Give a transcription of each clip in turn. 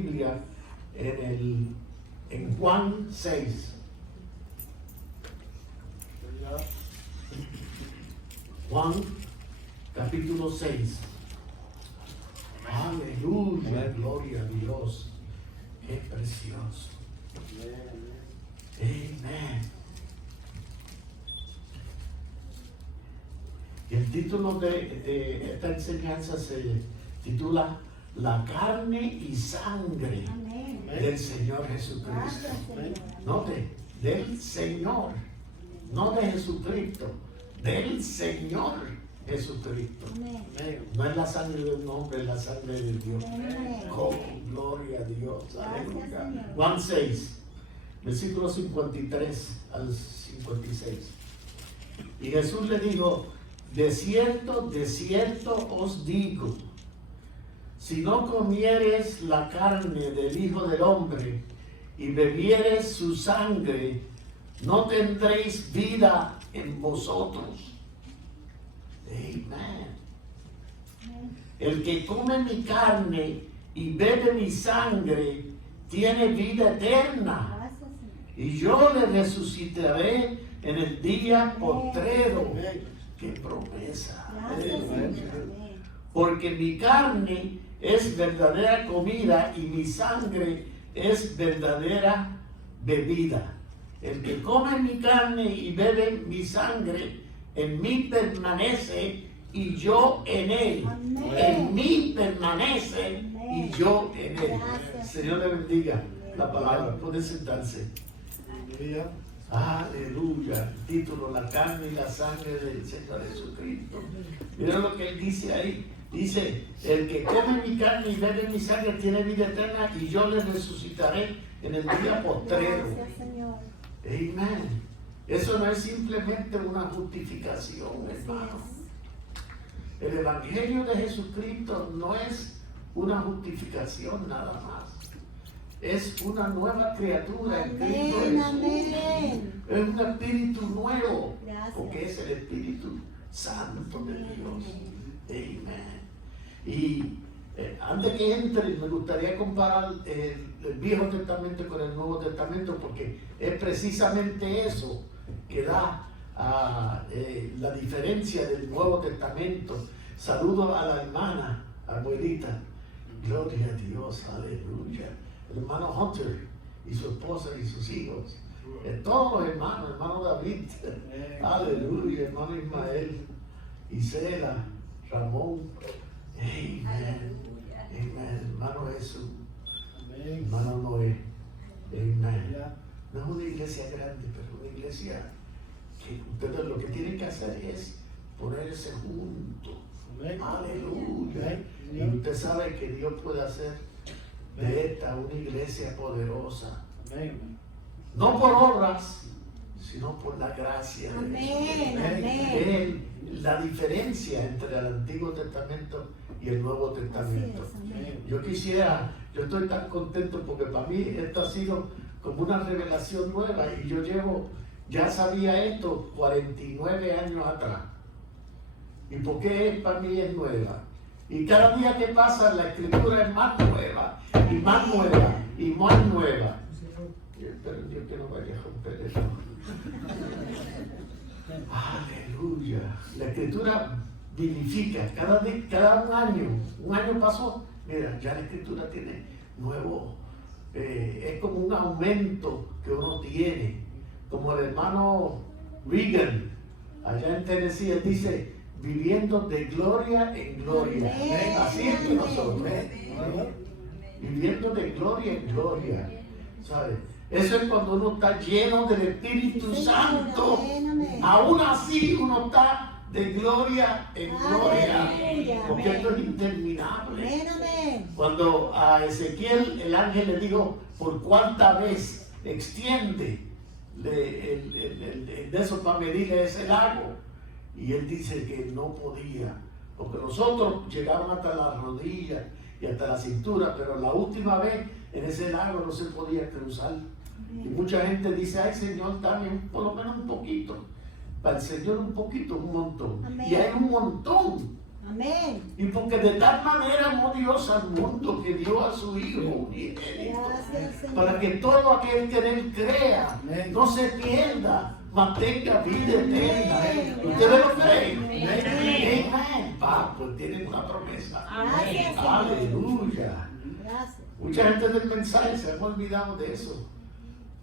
Biblia en Juan 6. Juan capítulo 6. Aleluya, gloria a Dios. Qué precioso. Amén. Y el título de esta enseñanza se titula La carne y sangre del Señor Jesucristo. Note, del Señor, no de Jesucristo, del Señor Jesucristo. No es la sangre de un hombre, es la sangre de Dios. Oh, gloria a Dios. Aleluya. Juan 6, versículo 53 al 56. Y Jesús le dijo: de cierto os digo, si no comieres la carne del Hijo del Hombre y bebieres su sangre, no tendréis vida en vosotros. Amén. El que come mi carne y bebe mi sangre tiene vida eterna, y yo le resucitaré en el día postrero. ¡Qué promesa! Porque mi carne es verdadera comida y mi sangre es verdadera bebida. El que come mi carne y bebe mi sangre, en mí permanece y yo en él. En mí permanece y yo en él. Señor le bendiga la palabra. Puede sentarse. Aleluya. El título: la carne y la sangre del Señor Jesucristo. Miren lo que él dice ahí. Dice: el que come mi carne y bebe mi sangre tiene vida eterna, y yo le resucitaré en el día postrero. Amén. Eso no es simplemente una justificación, hermano. El Evangelio de Jesucristo no es una justificación nada más. Es una nueva criatura en Cristo Jesús. Es un espíritu nuevo, porque es el Espíritu Santo de Dios. Amén. Y antes que entre, me gustaría comparar el Viejo Testamento con el Nuevo Testamento, porque es precisamente eso que da la diferencia del Nuevo Testamento. Saludo a la hermana, abuelita. Gloria a Dios, aleluya. El hermano Hunter y su esposa y sus hijos. Todos los hermanos, hermano David. Aleluya, hermano Ismael, Isela, Ramón. Amén. Amén. Hermano Jesús. Hermano Noé. Amén. No es una iglesia grande, pero una iglesia que ustedes lo que tienen que hacer es ponerse juntos. Aleluya. Y usted sabe que Dios puede hacer de esta una iglesia poderosa. No por obras, sino por la gracia de Dios. La diferencia entre el Antiguo Testamento y el Nuevo Testamento. Yo estoy tan contento porque para mí esto ha sido como una revelación nueva, y yo ya sabía esto 49 años atrás. ¿Y por qué para mí es nueva? Y cada día que pasa la Escritura es más nueva, y más nueva, y más nueva. Yo espero Dios que no vaya a romper eso. Aleluya. La Escritura vivifica. Cada un año pasó. Mira, ya la Escritura tiene nuevo. Es como un aumento que uno tiene. Como el hermano Reagan, allá en Tennessee, él dice: viviendo de gloria en gloria. Así es que nosotros. Viviendo de gloria en gloria. ¿Sabes? Eso es cuando uno está lleno del Espíritu Santo. Aún así uno está de gloria en gloria. Porque esto es interminable. Cuando a Ezequiel el ángel le dijo: por cuánta vez extiende de eso para medirle ese lago. Y él dice que no podía. Porque nosotros llegamos hasta las rodillas y hasta la cintura, pero la última vez en ese lago no se podía cruzar. Y mucha gente dice: ay, Señor, dame por lo menos un poquito. Para el Señor un poquito, un montón. Amén. Y hay un montón Amén. Y porque de tal manera amó Dios al mundo que dio a su Hijo unigénito, Gracias, Señor. para que todo aquel que en él crea no se pierda, mas tenga vida eterna. ¿Ustedes lo creen? Amén. Pues tienen una promesa. Gracias, Señor. Aleluya. Gracias. Mucha gente del mensaje se han olvidado de eso.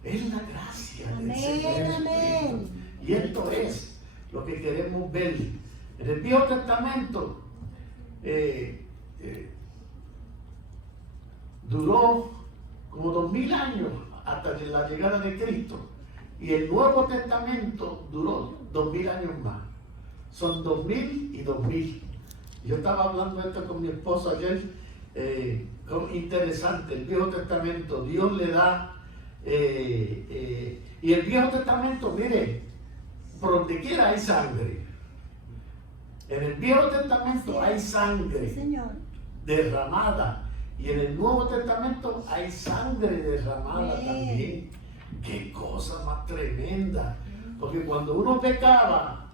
Es la gracia del Señor. Amén. Y esto es lo que queremos ver. En el Viejo Testamento duró como 2000 años hasta la llegada de Cristo. Y el Nuevo Testamento duró 2000 años más. Son 2000 y 2000. Yo estaba hablando esto con mi esposa ayer. Interesante, el Viejo Testamento, Dios le da. Y el Viejo Testamento, mire, por donde quiera hay sangre. En el Viejo Testamento hay sangre derramada. Y en el Nuevo Testamento hay sangre derramada también. Qué cosa más tremenda. Porque cuando uno pecaba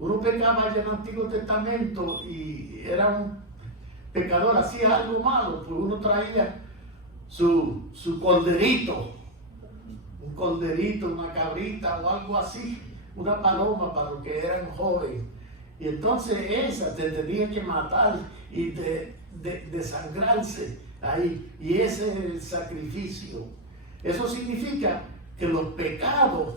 allá en el Antiguo Testamento y era un pecador, hacía algo malo, pues uno traía su corderito, un corderito, una cabrita o algo así, una paloma para los que eran jóvenes. Y entonces esa te tenía que matar y desangrarse ahí. Y ese es el sacrificio. Eso significa que los pecados,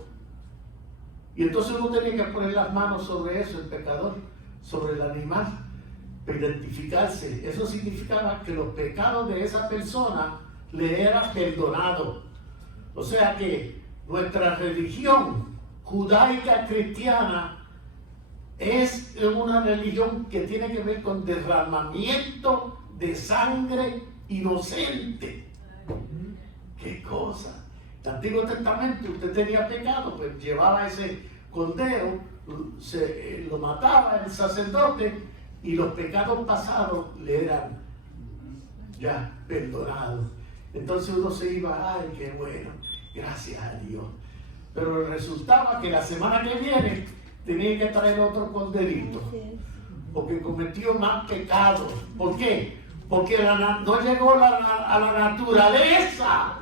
y entonces uno tenía que poner las manos sobre eso, el pecador, sobre el animal, para identificarse. Eso significaba que los pecados de esa persona le eran perdonados. O sea que nuestra religión judaica cristiana es una religión que tiene que ver con derramamiento de sangre inocente. ¡Qué cosa! En el Antiguo Testamento usted tenía pecado, pues llevaba ese cordero, lo mataba el sacerdote y los pecados pasados le eran ya perdonados. Entonces uno se iba, ¡ay, qué bueno! Gracias a Dios. Pero resultaba que la semana que viene tenía que traer otro corderito, porque cometió más pecados. ¿Por qué? Porque no llegó a la naturaleza.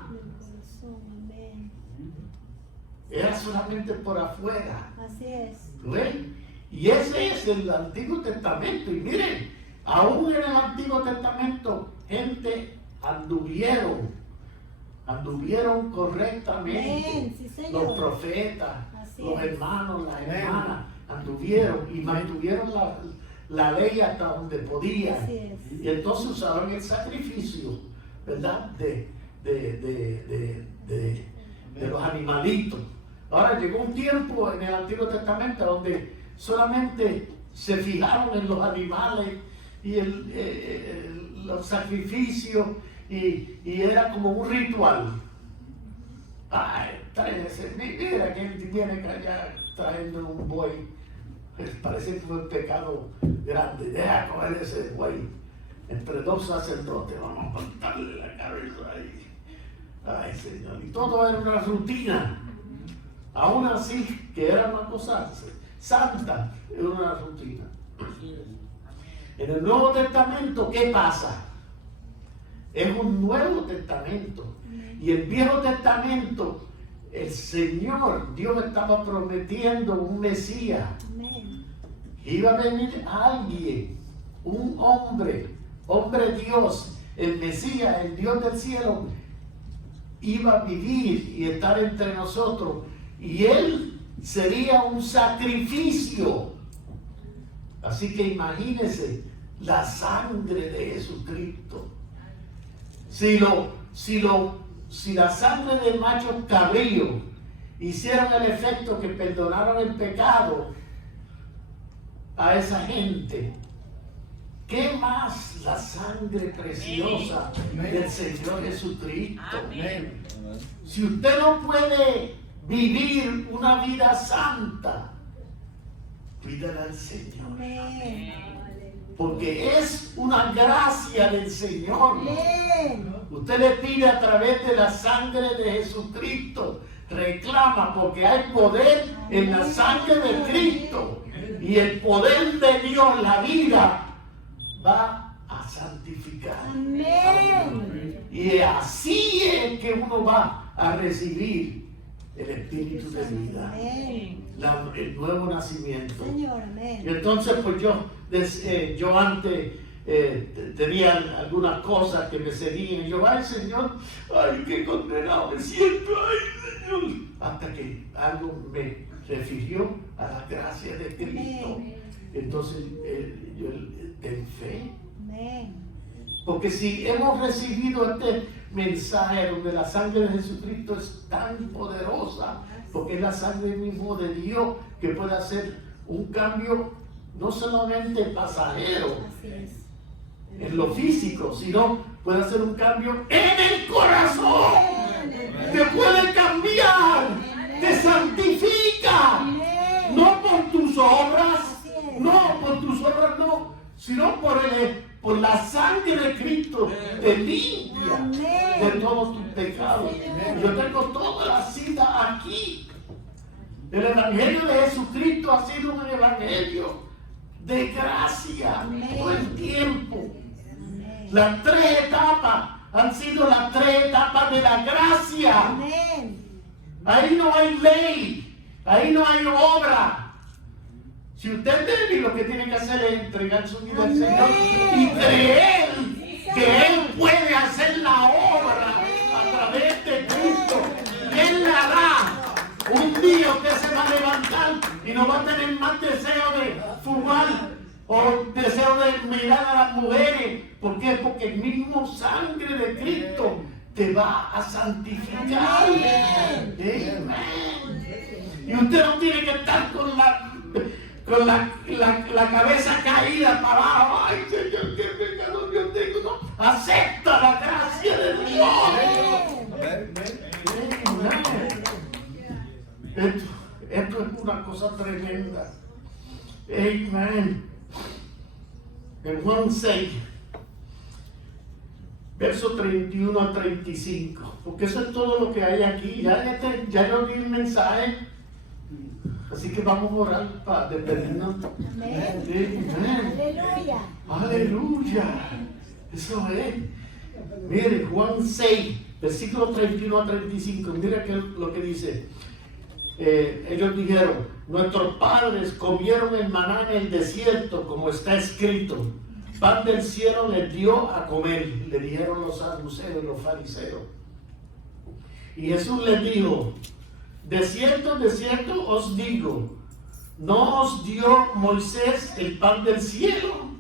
Era solamente por afuera. Así es. ¿Ven? Y ese es el Antiguo Testamento. Y miren, aún en el Antiguo Testamento, gente anduvieron correctamente. Sí, los profetas, los hermanos, las hermanas, anduvieron y mantuvieron la ley hasta donde podían. Y entonces usaron el sacrificio, ¿verdad? De los animalitos. Ahora llegó un tiempo en el Antiguo Testamento donde solamente se fijaron en los animales y los sacrificios y era como un ritual. Ay, tráese, mira que él viene allá trayendo un buey. Parece que fue un pecado grande. Deja coger ese buey entre dos sacerdotes. Vamos a cortarle la cabeza ahí. Ay, Señor. Y todo era una rutina. Aún así, que era una cosa santa, era una rutina. En el Nuevo Testamento, ¿qué pasa? Es un Nuevo Testamento. Y el Viejo Testamento, el Señor, Dios estaba prometiendo un Mesías. Iba a venir alguien, un hombre Dios, el Mesías, el Dios del cielo, iba a vivir y estar entre nosotros. Y Él sería un sacrificio. Así que imagínense la sangre de Jesucristo. Si la sangre del macho cabrío hicieron el efecto que perdonaron el pecado a esa gente, ¿qué más la sangre preciosa del Señor Jesucristo? Amén. Si usted no puede vivir una vida santa, pídale al Señor. Porque es una gracia del Señor. Usted le pide a través de la sangre de Jesucristo. Reclama, porque hay poder en la sangre de Cristo. Y el poder de Dios, la vida, va a santificar. Amén. Y así es que uno va a recibir el espíritu de vida, Amén. el nuevo nacimiento. Señor, amén. Y entonces pues yo antes tenía algunas cosas que me seguían. Y yo, ay Señor, ay qué condenado me siento, ay Señor. Hasta que algo me refirió a la gracia de Cristo. Amén. Entonces yo ten fe. Amén. Porque si hemos recibido este mensaje donde la sangre de Jesucristo es tan poderosa, porque es la sangre mismo de Dios que puede hacer un cambio no solamente pasajero Así es. en lo físico, sino puede hacer un cambio en el corazón. Te puede cambiar, te santifica, Amén. no por tus obras, Así es. no por tus obras, no, sino por la sangre de Cristo te limpia Amén. de todos tus pecados. Señor. Yo tengo toda la cita aquí. El Evangelio de Jesucristo ha sido un evangelio de gracia todo el tiempo. Amén. Las 3 etapas han sido las 3 etapas de la gracia. Amén. Ahí no hay ley, ahí no hay obra. Si usted debe, lo que tiene que hacer es entregar su vida al Amén. Señor y creer que Él puede hacer la obra a través de Cristo. Él la hará. Un día usted se va a levantar y no va a tener más deseo de fumar o deseo de mirar a las mujeres. ¿Por qué? Porque el mismo sangre de Cristo te va a santificar. Amén. Amén. Y usted no tiene que estar con la cabeza caída para abajo. Ay, Señor, qué pecado yo tengo. No, acepta la gracia de Dios. Amén. Esto es una cosa tremenda. Amén. En Juan 6, verso 31 a 35. Porque eso es todo lo que hay aquí. Ya yo di el mensaje. Así que vamos a orar para despedirnos. Amén. Amén. Aleluya. Aleluya. Eso es. Mire, Juan 6, versículo 31 a 35. Mira lo que dice. Ellos dijeron, nuestros padres comieron el maná en el desierto, como está escrito. Pan del cielo les dio a comer, le dijeron los saduceos y los fariseos. Y Jesús les dijo, de cierto os digo, no os dio Moisés el pan del cielo,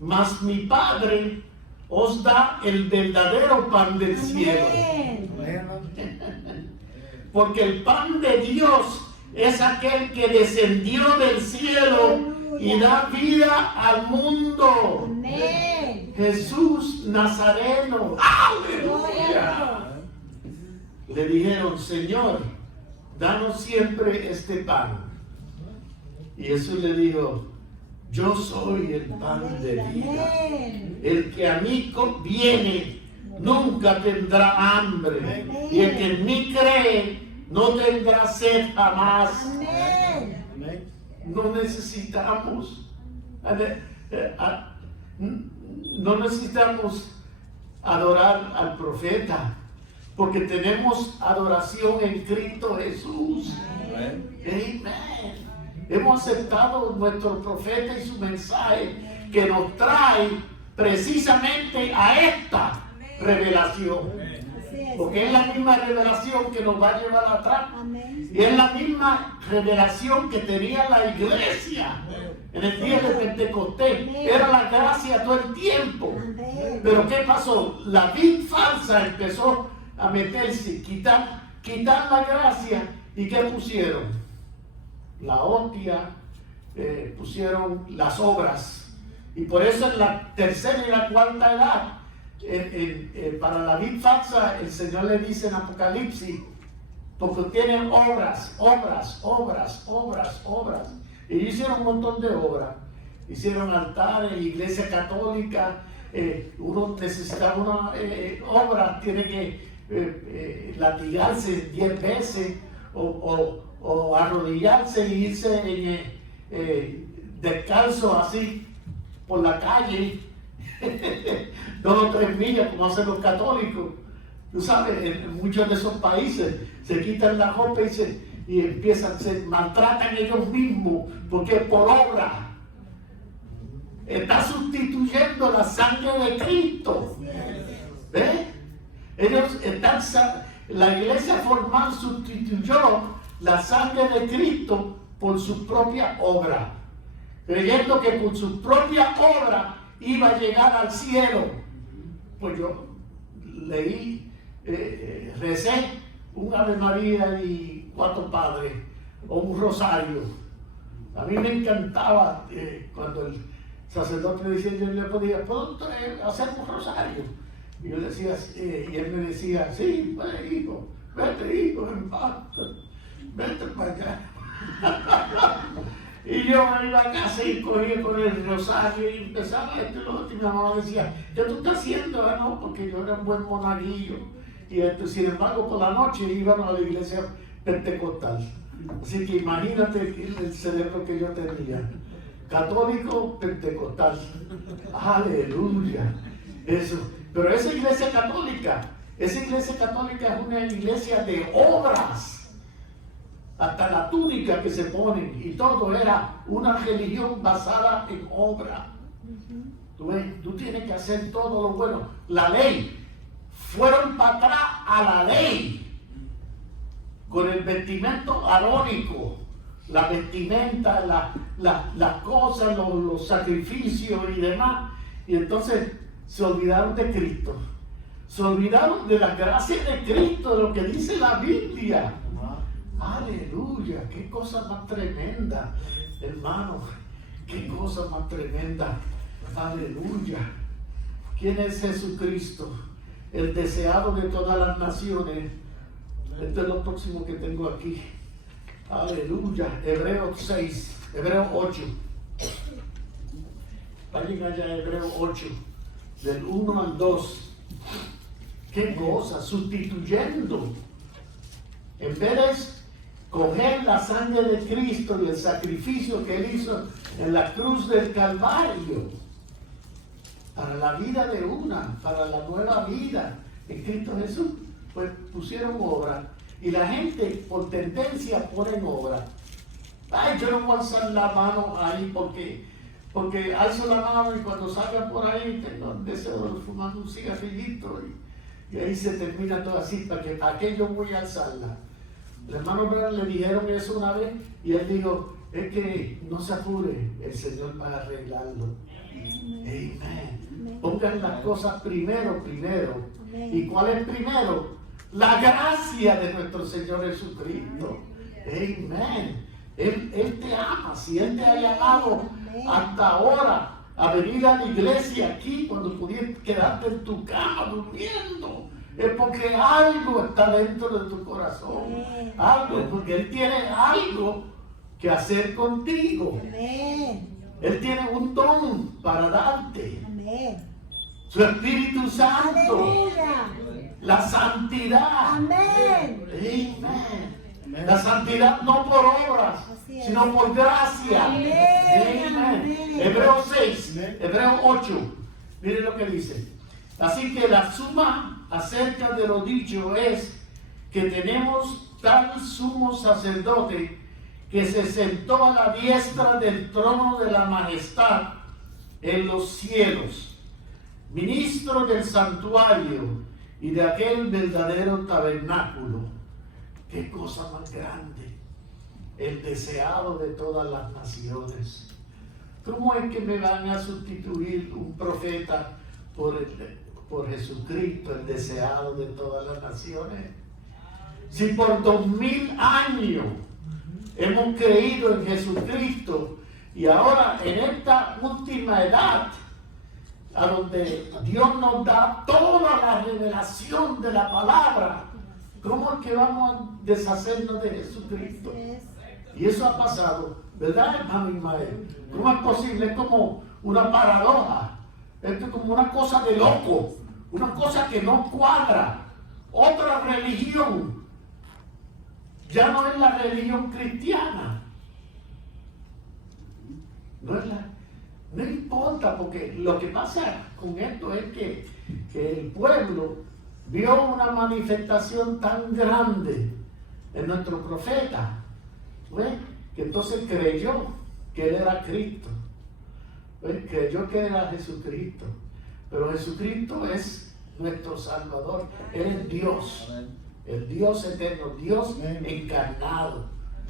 mas mi Padre os da el verdadero pan del cielo. Amén. Porque el pan de Dios es aquel que descendió del cielo y da vida al mundo. Amén. Jesús Nazareno. ¡Aleluya! Le dijeron, Señor, danos siempre este pan. Y Jesús le dijo, yo soy el pan de vida. Amén. El que a mí viene nunca tendrá hambre. Y el que en mí cree no tendrá sed jamás. Amén. No necesitamos adorar al profeta, porque tenemos adoración en Cristo Jesús. Amén. Hemos aceptado nuestro profeta y su mensaje que nos trae precisamente a esta revelación. Así es. Porque es la misma revelación que nos va a llevar atrás. Amén. Y es la misma revelación que tenía la iglesia en el día de Pentecostés. Era la gracia todo el tiempo. Amén. Pero ¿qué pasó? La vid falsa empezó a meterse, quitar la gracia. ¿Y qué pusieron? La hostia, pusieron las obras. Y por eso en la tercera y la cuarta edad, para la vid falsa, el Señor le dice en Apocalipsis, porque tienen obras. Y hicieron un montón de obras. Hicieron altares, iglesia católica. Uno necesitaba una obra, tiene que latigarse 10 veces o arrodillarse y irse descalzo así. por la calle, 2 o 3 millas, como hacen los católicos. Tú sabes, en muchos de esos países se quitan la ropa y empiezan, se maltratan ellos mismos, porque es por obra. Está sustituyendo la sangre de Cristo. ¿Ves? Ellos están, la iglesia formal sustituyó la sangre de Cristo por su propia obra, creyendo que por su propia obra iba a llegar al cielo. Pues yo leí, recé un Ave María y 4 Padres, o un rosario. A mí me encantaba cuando el sacerdote me decía, yo le podía, ¿puedo hacer un rosario? Y yo decía, y él me decía, sí, pues, hijo, vete, en paz, vete para acá. Y yo me iba a casa y cogía con el rosario y empezaba esto y lo otro. Y mi mamá decía, ¿qué tú estás haciendo? Ah, no, porque yo era un buen monaguillo. Y sin embargo, por la noche íbamos a la iglesia pentecostal. Así que imagínate el cerebro que yo tenía. Católico pentecostal. Aleluya. Eso. Pero esa iglesia católica es una iglesia de obras. Hasta la túnica que se ponen y todo era una religión basada en obra. Tú ves, tú tienes que hacer todo lo bueno. La ley. Fueron para atrás a la ley. Con el vestimento arónico. La vestimenta, las cosas, los sacrificios y demás. Y entonces se olvidaron de Cristo. Se olvidaron de la gracia de Cristo, de lo que dice la Biblia. Aleluya, qué cosa más tremenda, hermano, qué cosa más tremenda. Aleluya. ¿Quién es Jesucristo? El deseado de todas las naciones. Esto es lo próximo que tengo aquí. Aleluya. Hebreos 6, Hebreos 8. Vayan allá a Hebreos 8, del 1 al 2. Qué cosa, sustituyendo. En vez de coger la sangre de Cristo y el sacrificio que Él hizo en la cruz del Calvario, para la vida de para la nueva vida en Cristo Jesús, pues pusieron obra. Y la gente por tendencia pone en obra. Ay, yo no voy a alzar la mano ahí porque alzo la mano y cuando salga por ahí tengo el deseo de fumar un cigarrillito y ahí se termina todo así, ¿para qué yo voy a alzarla? El hermano Brown le dijeron eso una vez y él dijo, es que no se apure, el Señor va a arreglarlo. Amén. Pongan las cosas primero. ¿Y cuál es primero? La gracia de nuestro Señor Jesucristo. Amén. Él te ama. Si Él te ha llamado hasta ahora a venir a la iglesia aquí, cuando pudieras quedarte en tu cama durmiendo, es porque algo está dentro de tu corazón. Algo, porque Él tiene algo que hacer contigo. Él tiene un don para darte. Su Espíritu Santo. La santidad. Amén. La santidad no por obras, sino por gracia. Amén. Hebreos 6, Hebreos 8. Miren lo que dice. Así que la suma acerca de lo dicho es que tenemos tal sumo sacerdote que se sentó a la diestra del trono de la majestad en los cielos, ministro del santuario y de aquel verdadero tabernáculo. Qué cosa más grande, el deseado de todas las naciones. ¿Cómo es que me van a sustituir un profeta por Jesucristo, el deseado de todas las naciones? Si por 2000 años hemos creído en Jesucristo y ahora en esta última edad, a donde Dios nos da toda la revelación de la palabra, ¿cómo es que vamos a deshacernos de Jesucristo? Y eso ha pasado, ¿verdad, hermano Ismael? ¿Cómo es posible? Es como una paradoja, es como una cosa de loco, una cosa que no cuadra. Otra religión, ya no es la religión cristiana, no es No importa, porque lo que pasa con esto es que el pueblo vio una manifestación tan grande en nuestro profeta, ¿ves? Que entonces creyó que él era Cristo, ¿ves? Creyó que era Jesucristo, pero Jesucristo es nuestro Salvador, Él es Dios, el Dios eterno, Dios encarnado.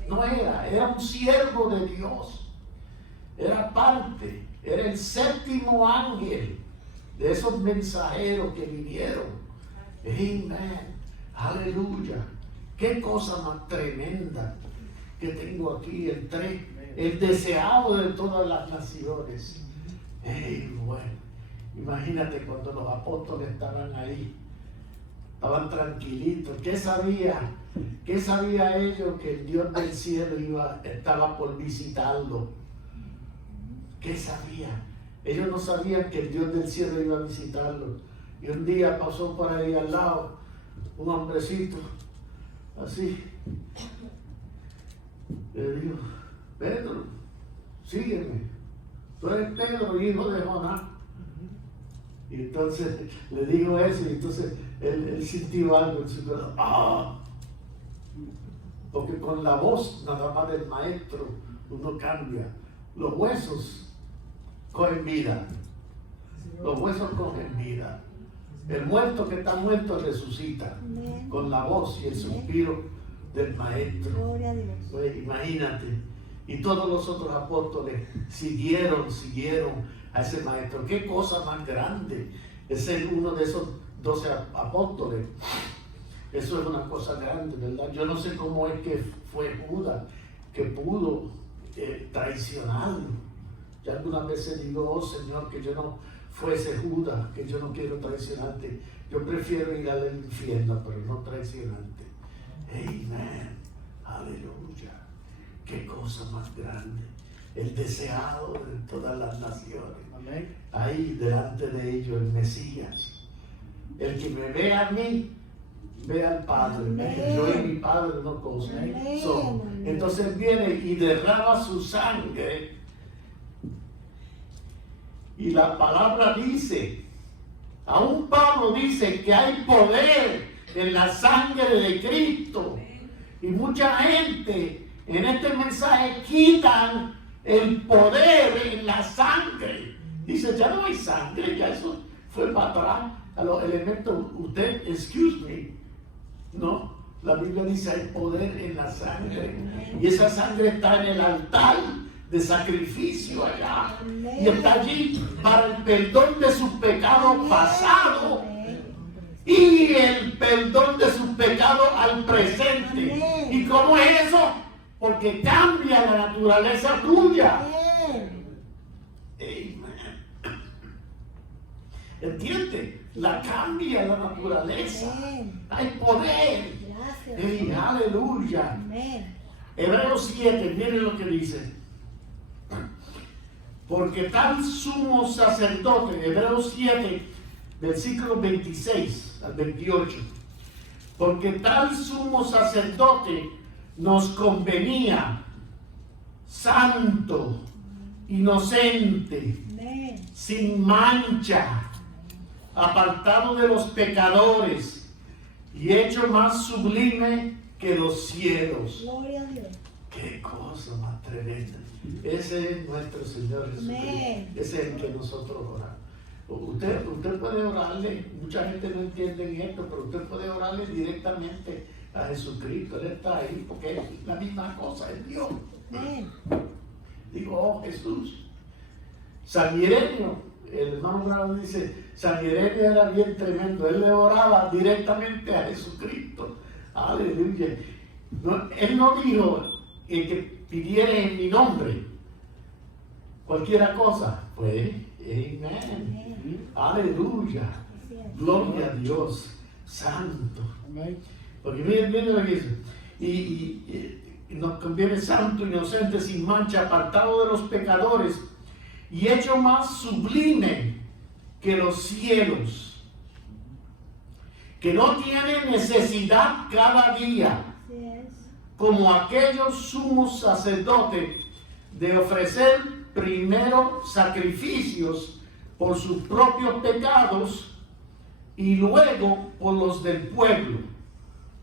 No era un siervo de Dios, era parte, era el séptimo ángel de esos mensajeros que vinieron. Amén, aleluya. Qué cosa más tremenda que tengo aquí, el deseado de todas las naciones. Bueno, imagínate cuando los apóstoles estaban ahí, estaban tranquilitos. ¿Qué sabía ellos? Que el Dios del cielo estaba por visitarlo. ¿Qué sabía? Ellos no sabían que el Dios del cielo iba a visitarlo. Y un día pasó por ahí al lado un hombrecito, así. Le dijo: Pedro, sígueme. Tú eres Pedro, hijo de Jonás. Y entonces le dijo eso, y entonces él sintió algo en su corazón. ¡Ah! Porque con la voz nada más del maestro uno cambia. Los huesos cogen vida. Los huesos cogen vida. El muerto que está muerto resucita con la voz y el suspiro del maestro. Gloria a Dios. Pues, imagínate. Y todos los otros apóstoles siguieron a ese maestro. Qué cosa más grande es ser uno de esos 12 apóstoles. Eso es una cosa grande, ¿verdad? Yo no sé cómo es que fue Judas que pudo traicionarlo. Yo algunas veces digo: oh Señor, que yo no fuese Judas, que yo no quiero traicionarte. Yo prefiero ir al infierno, pero no traicionarte. Amén. Aleluya. Qué cosa más grande. El deseado de todas las naciones. Amén. Ahí delante de ellos el Mesías. El que me ve a mí, ve al Padre. Amén. Yo y mi Padre no cosa. Entonces viene y derrama su sangre. Y la palabra dice, aún Pablo dice que hay poder en la sangre de Cristo. Y mucha gente en este mensaje quitan el poder en la sangre. Dice: ya no hay sangre, ya eso fue para atrás. A los elementos, usted, excuse me. No, la Biblia dice: hay poder en la sangre. Y esa sangre está en el altar de sacrificio allá. Y está allí para el perdón de sus pecados pasados y el perdón de sus pecados al presente. ¿Y cómo es eso? Porque cambia la naturaleza tuya. Amén. ¿Entiende? La cambia la naturaleza. Hay poder. Gracias. Aleluya. Amén. Hebreos 7, miren lo que dice. Porque tal sumo sacerdote, Hebreos 7, versículos 26 al 28. Porque tal sumo sacerdote nos convenía, santo, inocente, sin mancha, apartado de los pecadores y hecho más sublime que los cielos. Gloria a Dios. Qué cosa más tremenda. Ese es nuestro Señor Jesucristo. Ese es el que nosotros oramos. Usted puede orarle, mucha gente no entiende esto, pero usted puede orarle directamente a Jesucristo. Él está ahí porque es la misma cosa, es Dios. Digo: oh Jesús. San Ireneo, el hermano Branham dice: San Ireneo era bien tremendo. Él le oraba directamente a Jesucristo. Aleluya. No, él no dijo que pidiera en mi nombre cualquiera cosa. Pues, amén. Aleluya. Gloria a Dios. Santo. Porque miren lo que dice. Y nos conviene santo, inocente, sin mancha, apartado de los pecadores y hecho más sublime que los cielos, que no tiene necesidad cada día, como aquellos sumos sacerdotes, de ofrecer primero sacrificios por sus propios pecados y luego por los del pueblo,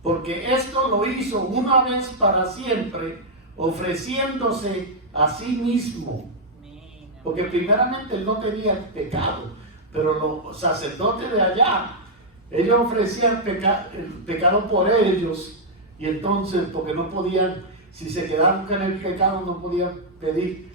porque esto lo hizo una vez para siempre, ofreciéndose a sí mismo. Porque primeramente él no tenía pecado, pero los sacerdotes de allá, ellos ofrecían el pecado por ellos, y entonces, porque no podían, si se quedaban con el pecado, no podían pedir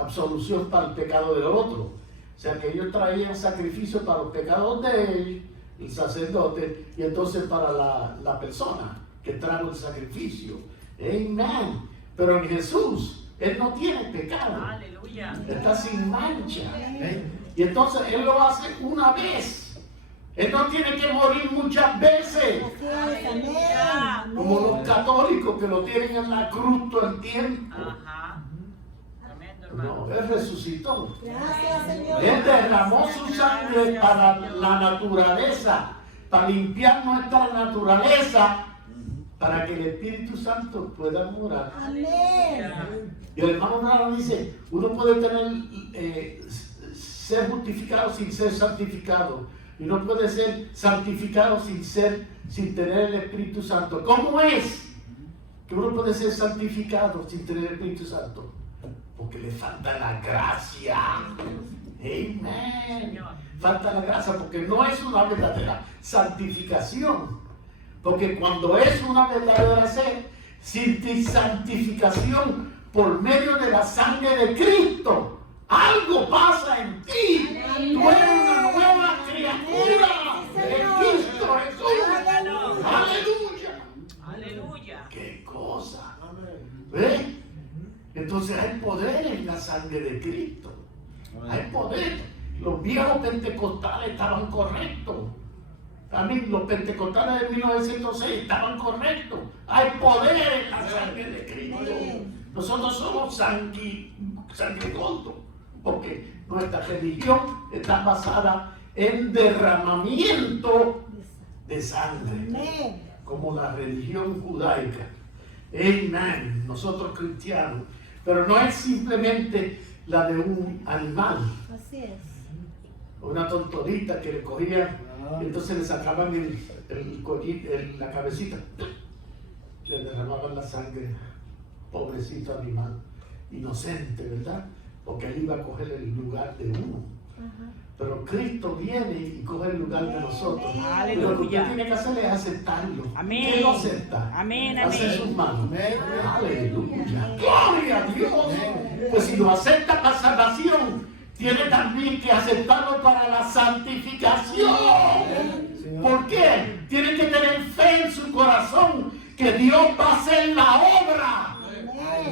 absolución para el pecado del otro. O sea que ellos traían sacrificio para los pecados de él, el sacerdote, y entonces para la persona que trajo el sacrificio. Amén. Pero en Jesús, él no tiene pecado. Aleluya. Está sin mancha. Y entonces él lo hace una vez. Él no tiene que morir muchas veces. Como los católicos que lo tienen en la cruz todo el tiempo. Ajá. Tremendo, hermano. No, él resucitó. Gracias, Señor. Él derramó su sangre para la naturaleza, para limpiar nuestra naturaleza, para que el Espíritu Santo pueda morar. Amén. Y el hermano Brown dice, uno puede ser justificado sin ser santificado, y no puede ser santificado sin tener el Espíritu Santo. ¿Cómo es que uno puede ser santificado sin tener el Espíritu Santo? Porque le falta la gracia. Amén. Falta la gracia porque no es una verdadera santificación. Porque cuando es una verdadera santificación por medio de la sangre de Cristo, algo pasa en ti. Tú eres una nueva criatura en Cristo Jesús. Aleluya. Aleluya. Qué cosa. ¿Ves? Entonces hay poder en la sangre de Cristo. Hay poder. Los viejos pentecostales estaban correctos. También los pentecostales de 1906 estaban correctos. Hay poder en la sangre de Cristo. Nosotros somos sanguicondos, porque nuestra religión está basada en derramamiento de sangre, como la religión judaica. Amén. Nosotros cristianos. Pero no es simplemente la de un animal. Así es. Una tontorita que le cogían y entonces le sacaban la cabecita, le derramaban la sangre. Pobrecito animal, inocente, ¿verdad? Porque él iba a coger el lugar de uno. Pero Cristo viene y coge el lugar de nosotros. Aleluya. Lo que usted tiene que hacer es aceptarlo. Amén. ¿Qué lo acepta? Amén, Hace amén. sus manos. Aleluya. Gloria a Dios. Pues si lo acepta para salvación, tiene también que aceptarlo para la santificación. ¿Por qué? Tiene que tener fe en su corazón que Dios va a hacer la obra.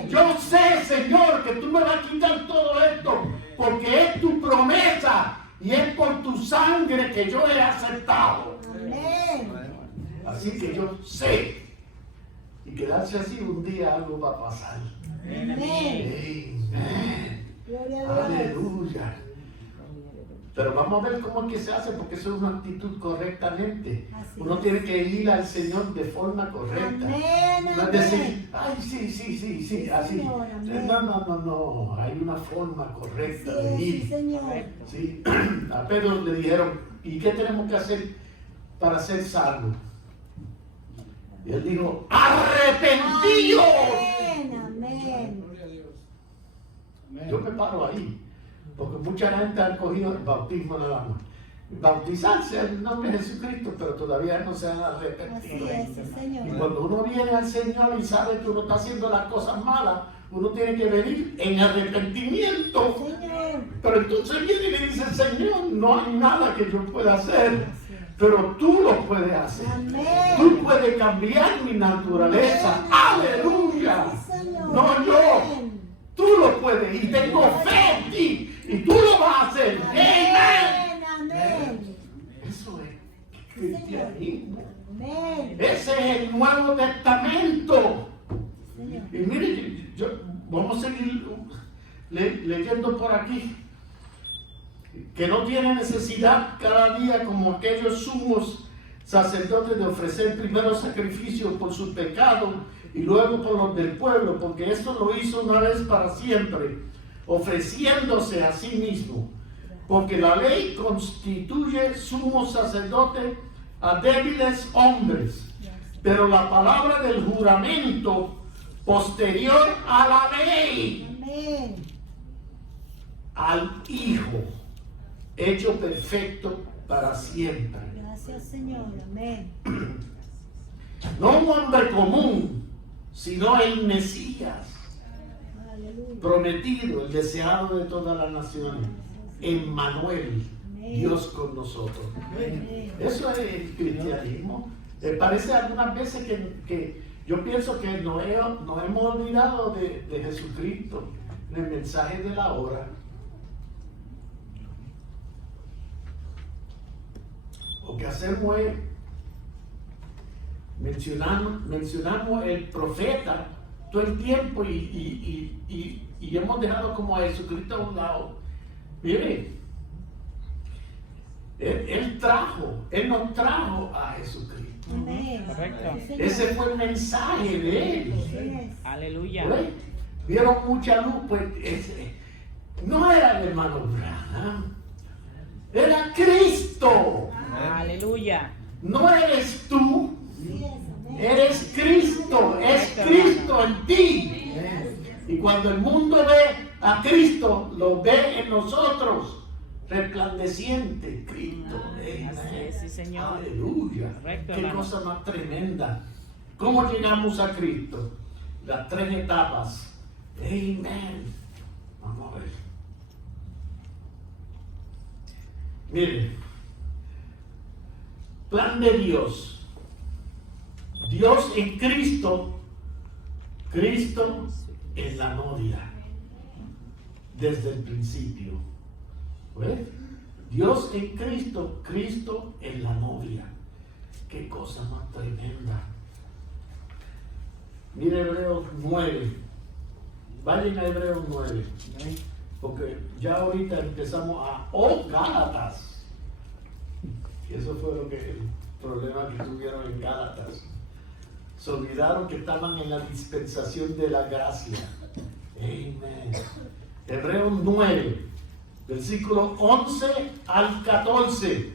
Yo sé, Señor, que tú me vas a quitar todo esto porque es tu promesa y es por tu sangre que yo he aceptado. Así que yo sé. Y quedarse así, un día algo va a pasar. Amén. Aleluya. Pero vamos a ver cómo es que se hace, porque eso es una actitud correctamente. Uno tiene que ir al Señor de forma correcta. No es decir, ay, sí, así. No. Hay una forma correcta de ir. Sí. A Pedro le dijeron, ¿y qué tenemos que hacer para ser salvos? Y él dijo, ¡arrepentidos! Yo me paro ahí. Porque mucha gente ha cogido el bautismo nada más. Bautizarse en el nombre de Jesucristo, pero todavía no se han arrepentido. Y cuando uno viene al Señor y sabe que uno está haciendo las cosas malas, uno tiene que venir en arrepentimiento. Pero entonces viene y le dice, Señor, no hay nada que yo pueda hacer, pero tú lo puedes hacer. Tú puedes cambiar mi naturaleza. Aleluya. No yo. Tú lo puedes y tengo fe en ti. Y tú lo vas a hacer. Amén. Eso es cristianismo. Ese es el Nuevo Testamento. Y mire, vamos a seguir leyendo por aquí. Que no tiene necesidad cada día como aquellos sumos sacerdote de ofrecer primero sacrificio por sus pecados y luego por los del pueblo, porque esto lo hizo una vez para siempre, ofreciéndose a sí mismo. Porque la ley constituye sumo sacerdote a débiles hombres, pero la palabra del juramento posterior a la ley, Amén. al Hijo, hecho perfecto para siempre. Gracias, Señor. Amén. No un hombre común, sino el Mesías, Aleluya. prometido, el deseado de todas las naciones, Emmanuel, Dios con nosotros. Amén. Eso es el cristianismo. Parece algunas veces que yo pienso que nos hemos olvidado de Jesucristo, del mensaje de la hora. Lo que hacemos es mencionamos el profeta todo el tiempo y hemos dejado como a Jesucristo a un lado. Mire, Él nos trajo a Jesucristo. Amén. Correcto. Sí, Señor. Ese fue el mensaje de Él. Así es. Aleluya. ¿Ve? Vieron mucha luz, pues no era el hermano Branham, era Cristo. Aleluya. No eres tú, Así es. Amén. eres Cristo, es Cristo en ti. Y cuando el mundo ve a Cristo, lo ve en nosotros, resplandeciente Cristo. Así es, sí, Señor. Aleluya. Correcto, Qué hermano. cosa más tremenda. ¿Cómo llegamos a Cristo? Las 3 etapas. Amén. Vamos a ver. Miren. Plan de Dios. Dios en Cristo. Cristo en la novia. Desde el principio. ¿Ves? Dios en Cristo, Cristo en la novia. Qué cosa más tremenda. Mire Hebreos 9. Vayan a Hebreos 9. Porque ya ahorita empezamos a Gálatas. Y eso fue lo que el problema que tuvieron en Gálatas. Se olvidaron que estaban en la dispensación de la gracia. Amén. Hebreos 9, versículo 11 al 14.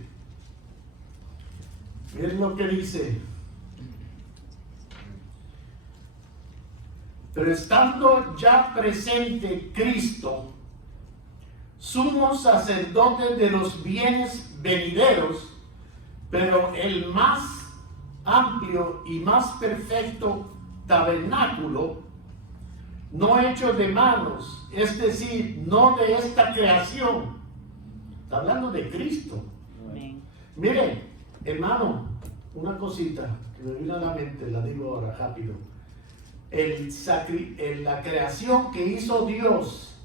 Miren lo que dice. Pero estando ya presente Cristo, sumo sacerdote de los bienes venideros, pero el más amplio y más perfecto tabernáculo, no hecho de manos, es decir, no de esta creación. Está hablando de Cristo. Amén. Mire, hermano, una cosita que me vino a la mente, la digo ahora rápido. La creación que hizo Dios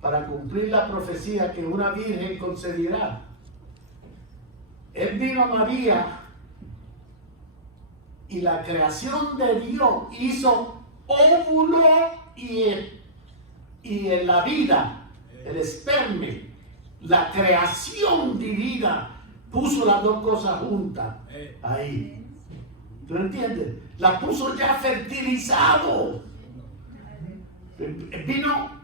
para cumplir la profecía que una virgen concebirá. Él vino a María y la creación de Dios hizo óvulo y en la vida, el esperme, la creación divina puso las dos cosas juntas ahí. ¿Tú entiendes? La puso ya fertilizado.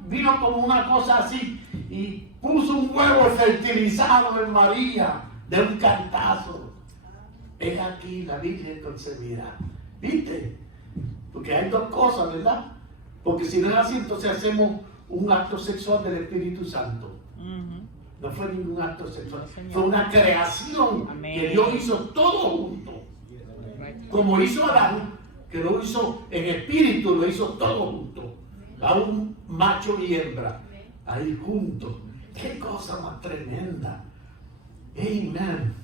Vino como una cosa así y puso un huevo fertilizado en María de un cantazo. Es aquí la Virgen concebirá. ¿Viste? Porque hay dos cosas, ¿verdad? Porque si no es así, entonces hacemos un acto sexual del Espíritu Santo. No fue ningún acto sexual, fue una creación. Amén. Que Dios hizo todo junto. Como hizo Adán, que lo hizo en espíritu, lo hizo todo junto. A un macho y hembra, ahí juntos. Qué cosa más tremenda. Amén.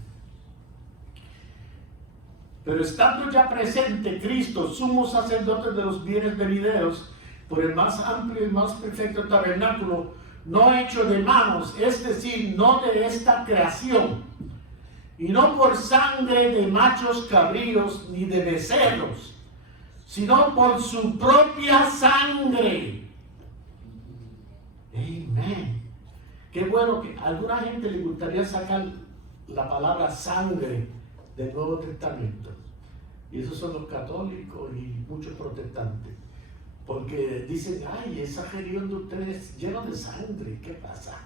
Pero estando ya presente Cristo, sumo sacerdote de los bienes venideros, por el más amplio y más perfecto tabernáculo, no hecho de manos, es decir, no de esta creación, y no por sangre de machos cabríos ni de becerros, sino por su propia sangre. Amén. Qué bueno que a alguna gente le gustaría sacar la palabra sangre del Nuevo Testamento. Y esos son los católicos y muchos protestantes. Porque dicen, ay, esa región de ustedes lleno de sangre, ¿qué pasa?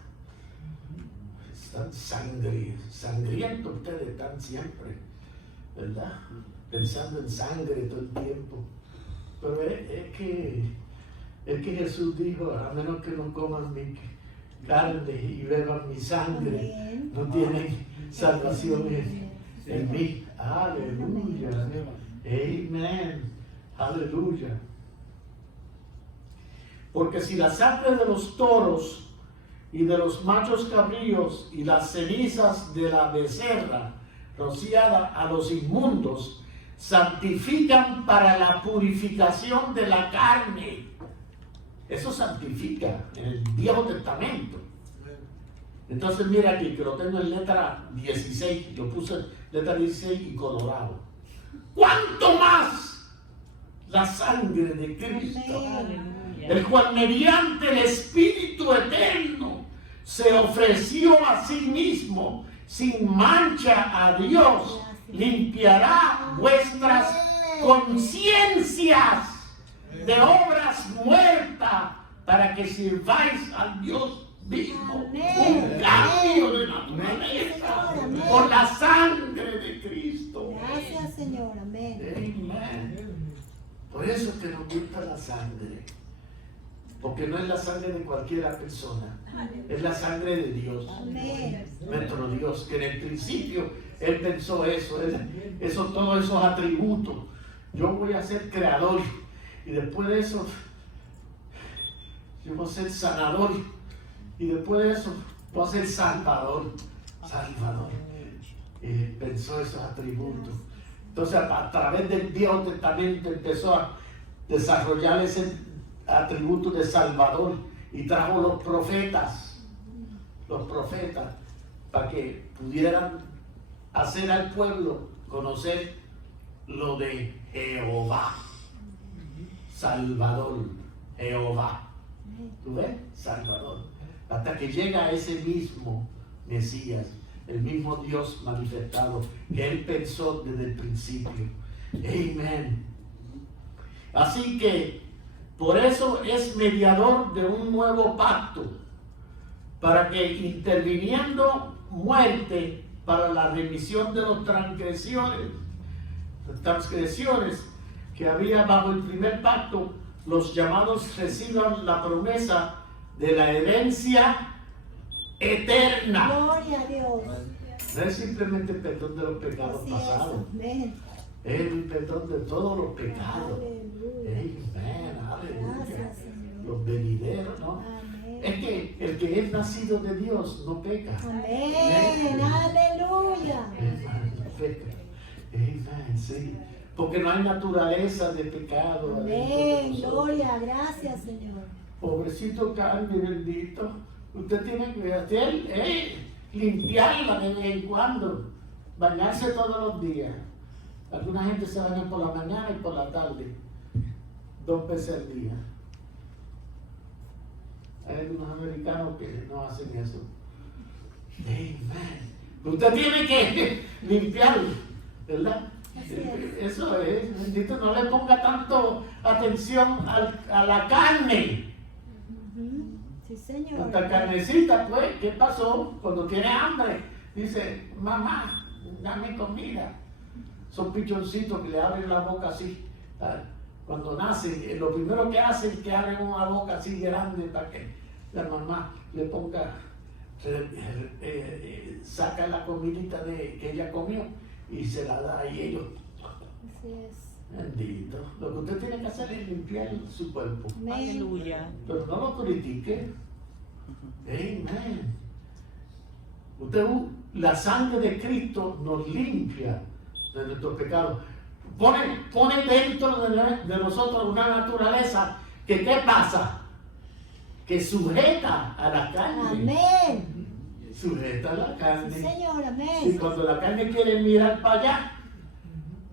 Están sangrientos ustedes, están siempre, ¿verdad? Pensando en sangre todo el tiempo. Pero es que Jesús dijo, a menos que no coman mi carne y beban mi sangre, Amén. no tienen salvación en mí. Aleluya. Amén. Aleluya. Porque si la sangre de los toros y de los machos cabríos y las cenizas de la becerra rociada a los inmundos santifican para la purificación de la carne. Eso santifica en el Viejo Testamento. Entonces mira aquí, que lo tengo en letra 16, yo puse letra 16 y colorado. ¿Cuánto más la sangre de Cristo? Amén. El cual mediante el Espíritu Eterno se ofreció a sí mismo sin mancha a Dios, limpiará vuestras conciencias de obras muertas para que sirváis al Dios vivo. Amén. Un cambio de naturaleza Amén. por la sangre de Cristo. Gracias, Señor. Amén. Amén. Por eso es que nos gusta la sangre. Porque no es la sangre de cualquiera persona, es la sangre de Dios, Amén. nuestro Dios, que en el principio Él pensó eso, todos esos atributos. Yo voy a ser creador y después de eso yo voy a ser sanador y después de eso voy a ser salvador. Pensó esos atributos. Entonces a través del Viejo Testamento empezó a desarrollar ese atributo de Salvador y trajo los profetas para que pudieran hacer al pueblo conocer lo de Jehová, Salvador, Jehová. ¿Tú ves? Salvador. Hasta que llega ese mismo Mesías, el mismo Dios manifestado que Él pensó desde el principio. Amén. Así que por eso es mediador de un nuevo pacto, para que interviniendo muerte para la remisión de los transgresiones que había bajo el primer pacto, los llamados reciban la promesa de la herencia eterna. Gloria a Dios. No es simplemente el perdón de los pecados Así es. pasados, Amén. es el perdón de todos los pecados. Aleluya. Amén, aleluya. Gracias, Señor. Los venideros, ¿no? Amén. Es que el que es nacido de Dios no peca. Amén. Aleluya. No peca. Amén, sí. Porque no hay naturaleza de pecado. adentro de Amén. nosotros. Gloria. Gracias, Señor. Pobrecito carne bendito. Usted tiene que hacer, limpiarla de vez en cuando. Bañarse todos los días. Alguna gente se baña por la mañana y por la tarde. 2 veces al día. Hay algunos americanos que no hacen eso. Amen. Usted tiene que limpiarlo, ¿verdad? Así es. Eso es, bendito, no le ponga tanto atención a la carne. Ujú. Sí, Señor. Esta carnecita, pues, ¿qué pasó? Cuando tiene hambre, dice, mamá, dame comida. Son pichoncitos que le abren la boca así. Cuando nacen, lo primero que hacen es que abren una boca así grande para que la mamá le ponga, saca la comidita que ella comió y se la da y ellos. Así es. Bendito. Lo que usted tiene que hacer es limpiar su cuerpo. Amén. Aleluya. Pero no lo critique. Amén. La sangre de Cristo nos limpia de nuestros pecados. Pone dentro de nosotros una naturaleza que, ¿qué pasa? Que sujeta a la carne. Amén. Sujeta a la Sí, carne. Señor. Y Amén. cuando la carne quiere mirar para allá,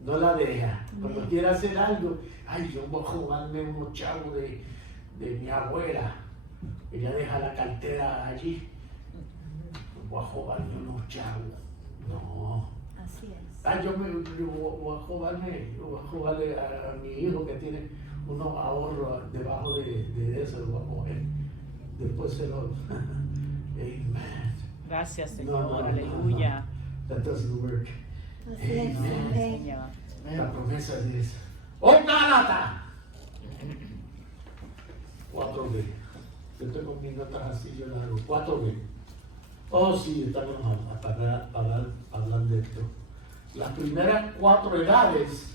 no la deja. Cuando Amén. quiere hacer algo, ay, yo voy a jugarme unos chavos de mi abuela. Ella deja la cartera allí. Voy a jugarme unos chavos. No. Así es. Yo voy a jugarle a mi hijo que tiene unos ahorros debajo de eso, lo vamos a ver. Después se lo... Amen. Gracias, No, Señor. no, no, Aleluya. That doesn't work. Así es. Amen. Amén. Señor. La promesa es esa. ¡Oh, Gálata! 4B. Yo tengo mis notas así, yo las hago. 4B. Oh, sí, estamos hablando de esto. Las primeras 4 edades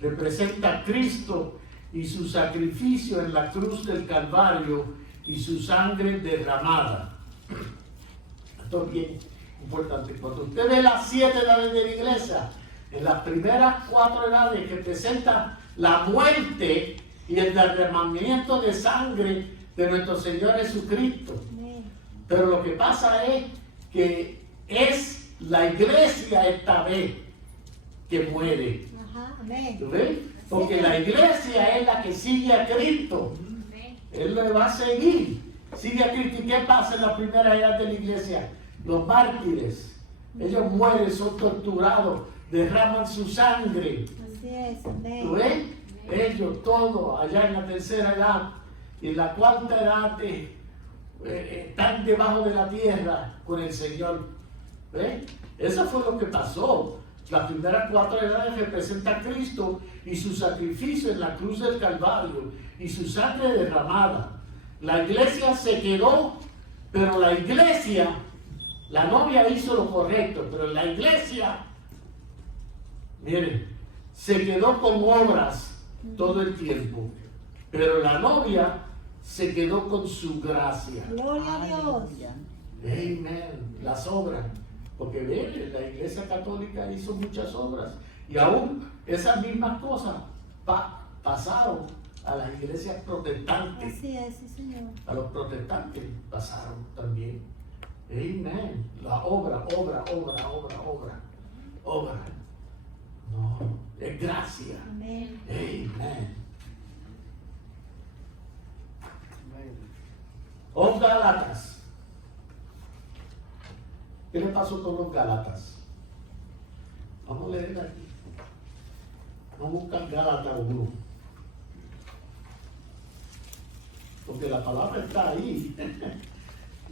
representan a Cristo y su sacrificio en la cruz del Calvario y su sangre derramada. Esto es bien importante. Cuando usted ve las 7 edades de la iglesia, en las primeras 4 edades representan la muerte y el derramamiento de sangre de nuestro Señor Jesucristo. Amén. Pero lo que pasa es que es la iglesia esta vez que muere. Ajá. Amén. ¿Tú ves? Porque la iglesia es la que sigue a Cristo. Él le va a seguir. Sigue a Cristo. ¿Y qué pasa en la primera edad de la iglesia? Los mártires. Ellos mueren, son torturados, derraman su sangre. Así es. Amén. ¿Tú ves? Ellos todos allá en la tercera edad y en la cuarta edad están debajo de la tierra con el Señor. ¿Ves? Eso fue lo que pasó. Las primeras 4 edades representan a Cristo y su sacrificio en la cruz del Calvario y su sangre derramada. La iglesia se quedó, pero la iglesia, la novia hizo lo correcto, pero la iglesia, miren, se quedó con obras todo el tiempo, pero la novia se quedó con su gracia. Gloria a Dios. Aleluya. Amén. Las obras. Porque ven, la iglesia católica hizo muchas obras. Y aún esas mismas cosas pasaron a las iglesias protestantes. Así es, sí, Señor. A los protestantes pasaron también. Amén. La obra. No, es gracia. Amén. Amén. Los Gálatas. ¿Qué le pasó con los Gálatas? Vamos a leer aquí. Vamos a buscar Gálatas 1. Porque la palabra está ahí.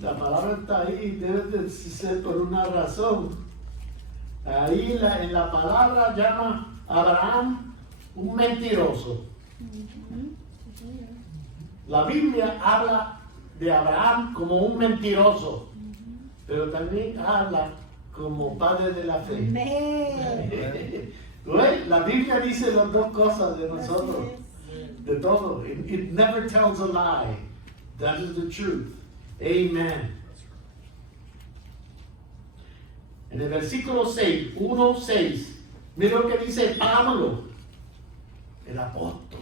La palabra está ahí, debe de ser por una razón. Ahí en la palabra llama a Abraham un mentiroso. Ujú. Sí, Señor. La Biblia habla de Abraham como un mentiroso, pero también habla como padre de la fe. Amén. ¿Ves? La Biblia dice las dos cosas de nosotros, Así es. de todo. It never tells a lie. That is the truth. Amen. En el versículo 6, 1:6, mira lo que dice Pablo, el apóstol.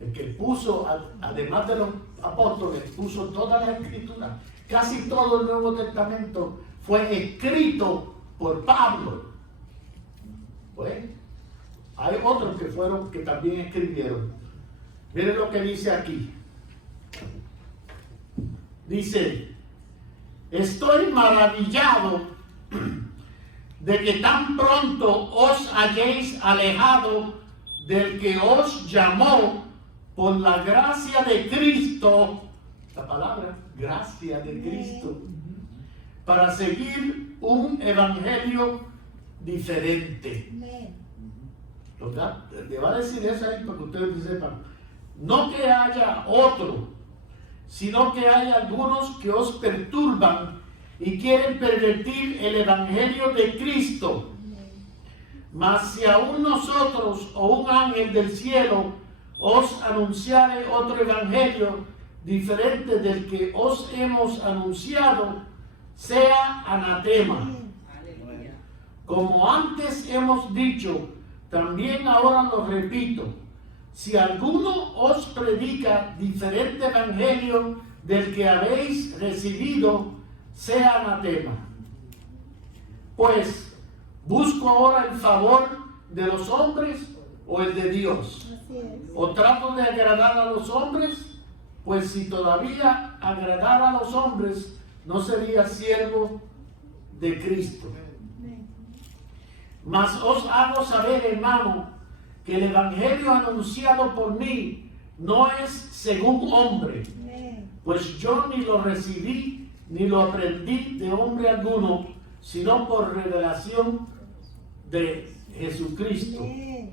El que puso, además de los apóstoles, puso toda la escritura. Casi todo el Nuevo Testamento fue escrito por Pablo. Pues, hay otros que también escribieron. Miren lo que dice aquí. Dice, estoy maravillado de que tan pronto os hayáis alejado del que os llamó por la gracia de Cristo, la palabra gracia de Cristo, para seguir un evangelio diferente. Amén. ¿Verdad? Le va a decir eso ahí para que ustedes sepan. No que haya otro, sino que hay algunos que os perturban y quieren pervertir el evangelio de Cristo. Mas si aún nosotros o un ángel del cielo os anunciare otro evangelio diferente del que os hemos anunciado, sea anatema. Aleluya. Como antes hemos dicho, también ahora lo repito, si alguno os predica diferente evangelio del que habéis recibido, sea anatema. Pues, ¿busco ahora el favor de los hombres o el de Dios? Así es. ¿O trato de agradar a los hombres? Pues si todavía agradara a los hombres, no sería siervo de Cristo. Amén. Mas os hago saber, hermano, que el evangelio anunciado por mí no es según hombre, Amén. pues yo ni lo recibí ni lo aprendí de hombre alguno, sino por revelación de Jesucristo. Amén.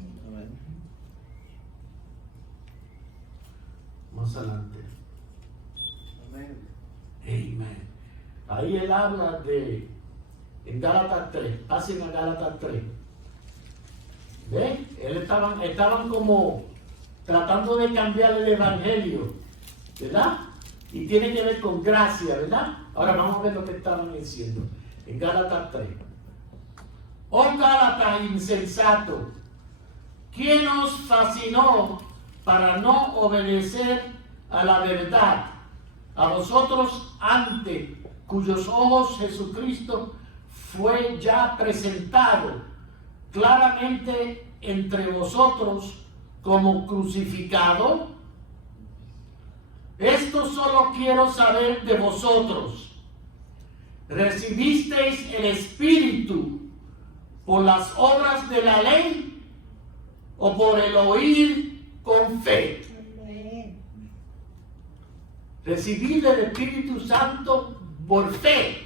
Más adelante. Amén. Ahí él habla de, en Gálatas 3, pasen a Gálatas 3. ¿Ven? Él estaban como tratando de cambiar el evangelio, ¿verdad? Y tiene que ver con gracia, ¿verdad? Ahora vamos a ver lo que estaban diciendo en Gálatas 3. Oh Gálatas insensato, ¿quién os fascinó para no obedecer a la verdad? A vosotros ante cuyos ojos Jesucristo fue ya presentado claramente entre vosotros como crucificado. Esto solo quiero saber de vosotros. ¿Recibisteis el Espíritu por las obras de la ley o por el oír con fe? Amén. Recibid el Espíritu Santo por fe.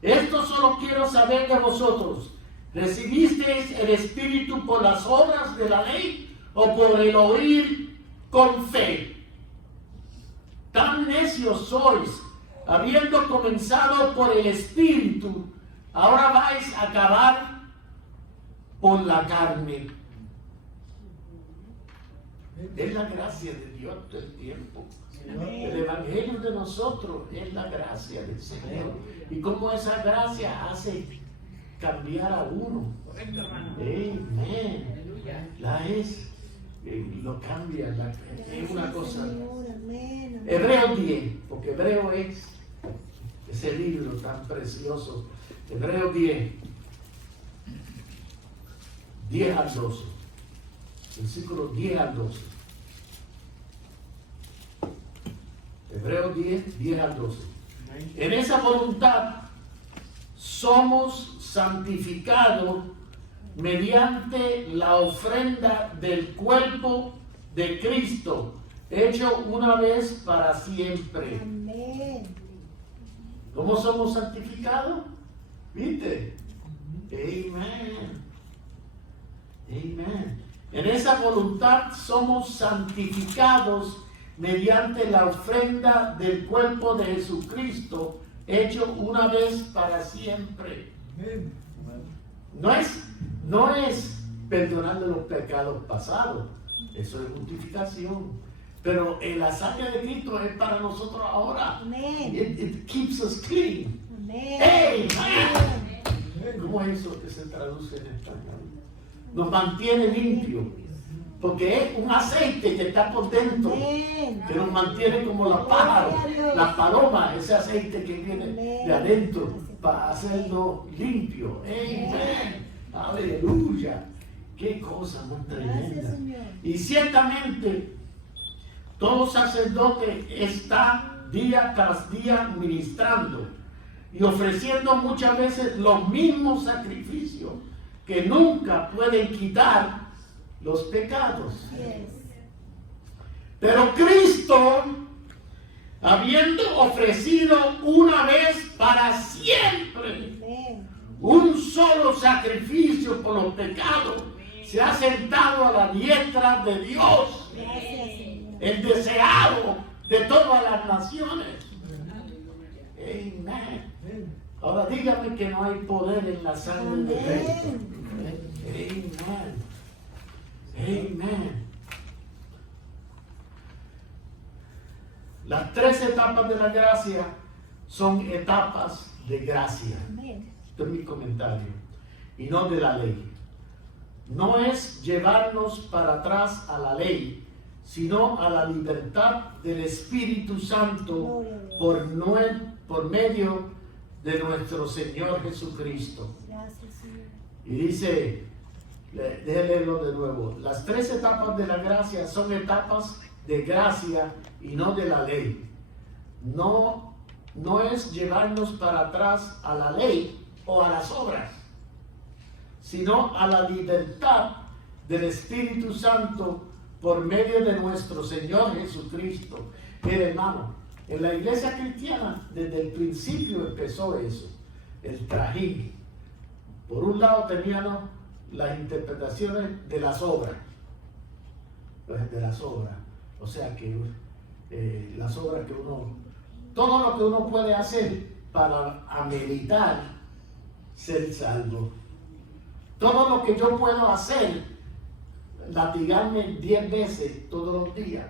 Esto solo quiero saber de vosotros. ¿Recibisteis el Espíritu por las obras de la ley o por el oír con fe? Tan necios sois, habiendo comenzado por el Espíritu, ahora vais a acabar por la carne. Es la gracia de Dios todo el tiempo. El evangelio de nosotros es la gracia del Señor. Y cómo esa gracia hace cambiar a uno. Correcto, hermano. Amén. Aleluya. Lo cambia. Es una cosa. Señor, amén. Hebreos 10, porque Hebreo es ese libro tan precioso. Hebreos 10, 10 al 12. Versículos 10 al 12. Hebreos 10, 10 al 12. En esa voluntad somos santificados mediante la ofrenda del cuerpo de Cristo, hecho una vez para siempre. Amén. ¿Cómo somos santificados? ¿Viste? Amén. Amén. En esa voluntad somos santificados mediante la ofrenda del cuerpo de Jesucristo, hecho una vez para siempre. No es perdonando los pecados pasados, eso es justificación. Pero la sangre de Cristo es para nosotros ahora. Amén. It keeps us clean. Amén. Amén. ¿Cómo es eso que se traduce en español? Nos mantiene limpios. Porque es un aceite que está por dentro, Amén. que nos mantiene como los pájaros, las palomas, ese aceite que viene de adentro para hacerlo limpio. Amén. Aleluya. Qué cosa más Gracias, tremenda. Señor. Y ciertamente, todo sacerdote está día tras día ministrando y ofreciendo muchas veces los mismos sacrificios que nunca pueden quitar los pecados. Yes. Pero Cristo, habiendo ofrecido una vez para siempre Amén. un solo sacrificio por los pecados, se ha sentado a la diestra de Dios, Gracias, Señor. el deseado de todas las naciones. Amén. Ahora dígame que no hay poder en la sangre de Cristo. Amén. Amén. Las 3 etapas de la gracia son etapas de gracia. Amén. Este es mi comentario. Y no de la ley. No es llevarnos para atrás a la ley, sino a la libertad del Espíritu Santo por medio de nuestro Señor Jesucristo. Gracias, Señor. Y dice, déjenme leerlo de nuevo. Las 3 etapas de la gracia son etapas de gracia y no de la ley. No es llevarnos para atrás a la ley, o a las obras, sino a la libertad del Espíritu Santo por medio de nuestro Señor Jesucristo. Mire, hermano, en la iglesia cristiana desde el principio empezó eso, el trajín. Por un lado teníamos las interpretaciones de las obras, o sea que las obras que todo lo que uno puede hacer para ameritar ser salvo, todo lo que yo puedo hacer, latigarme 10 veces todos los días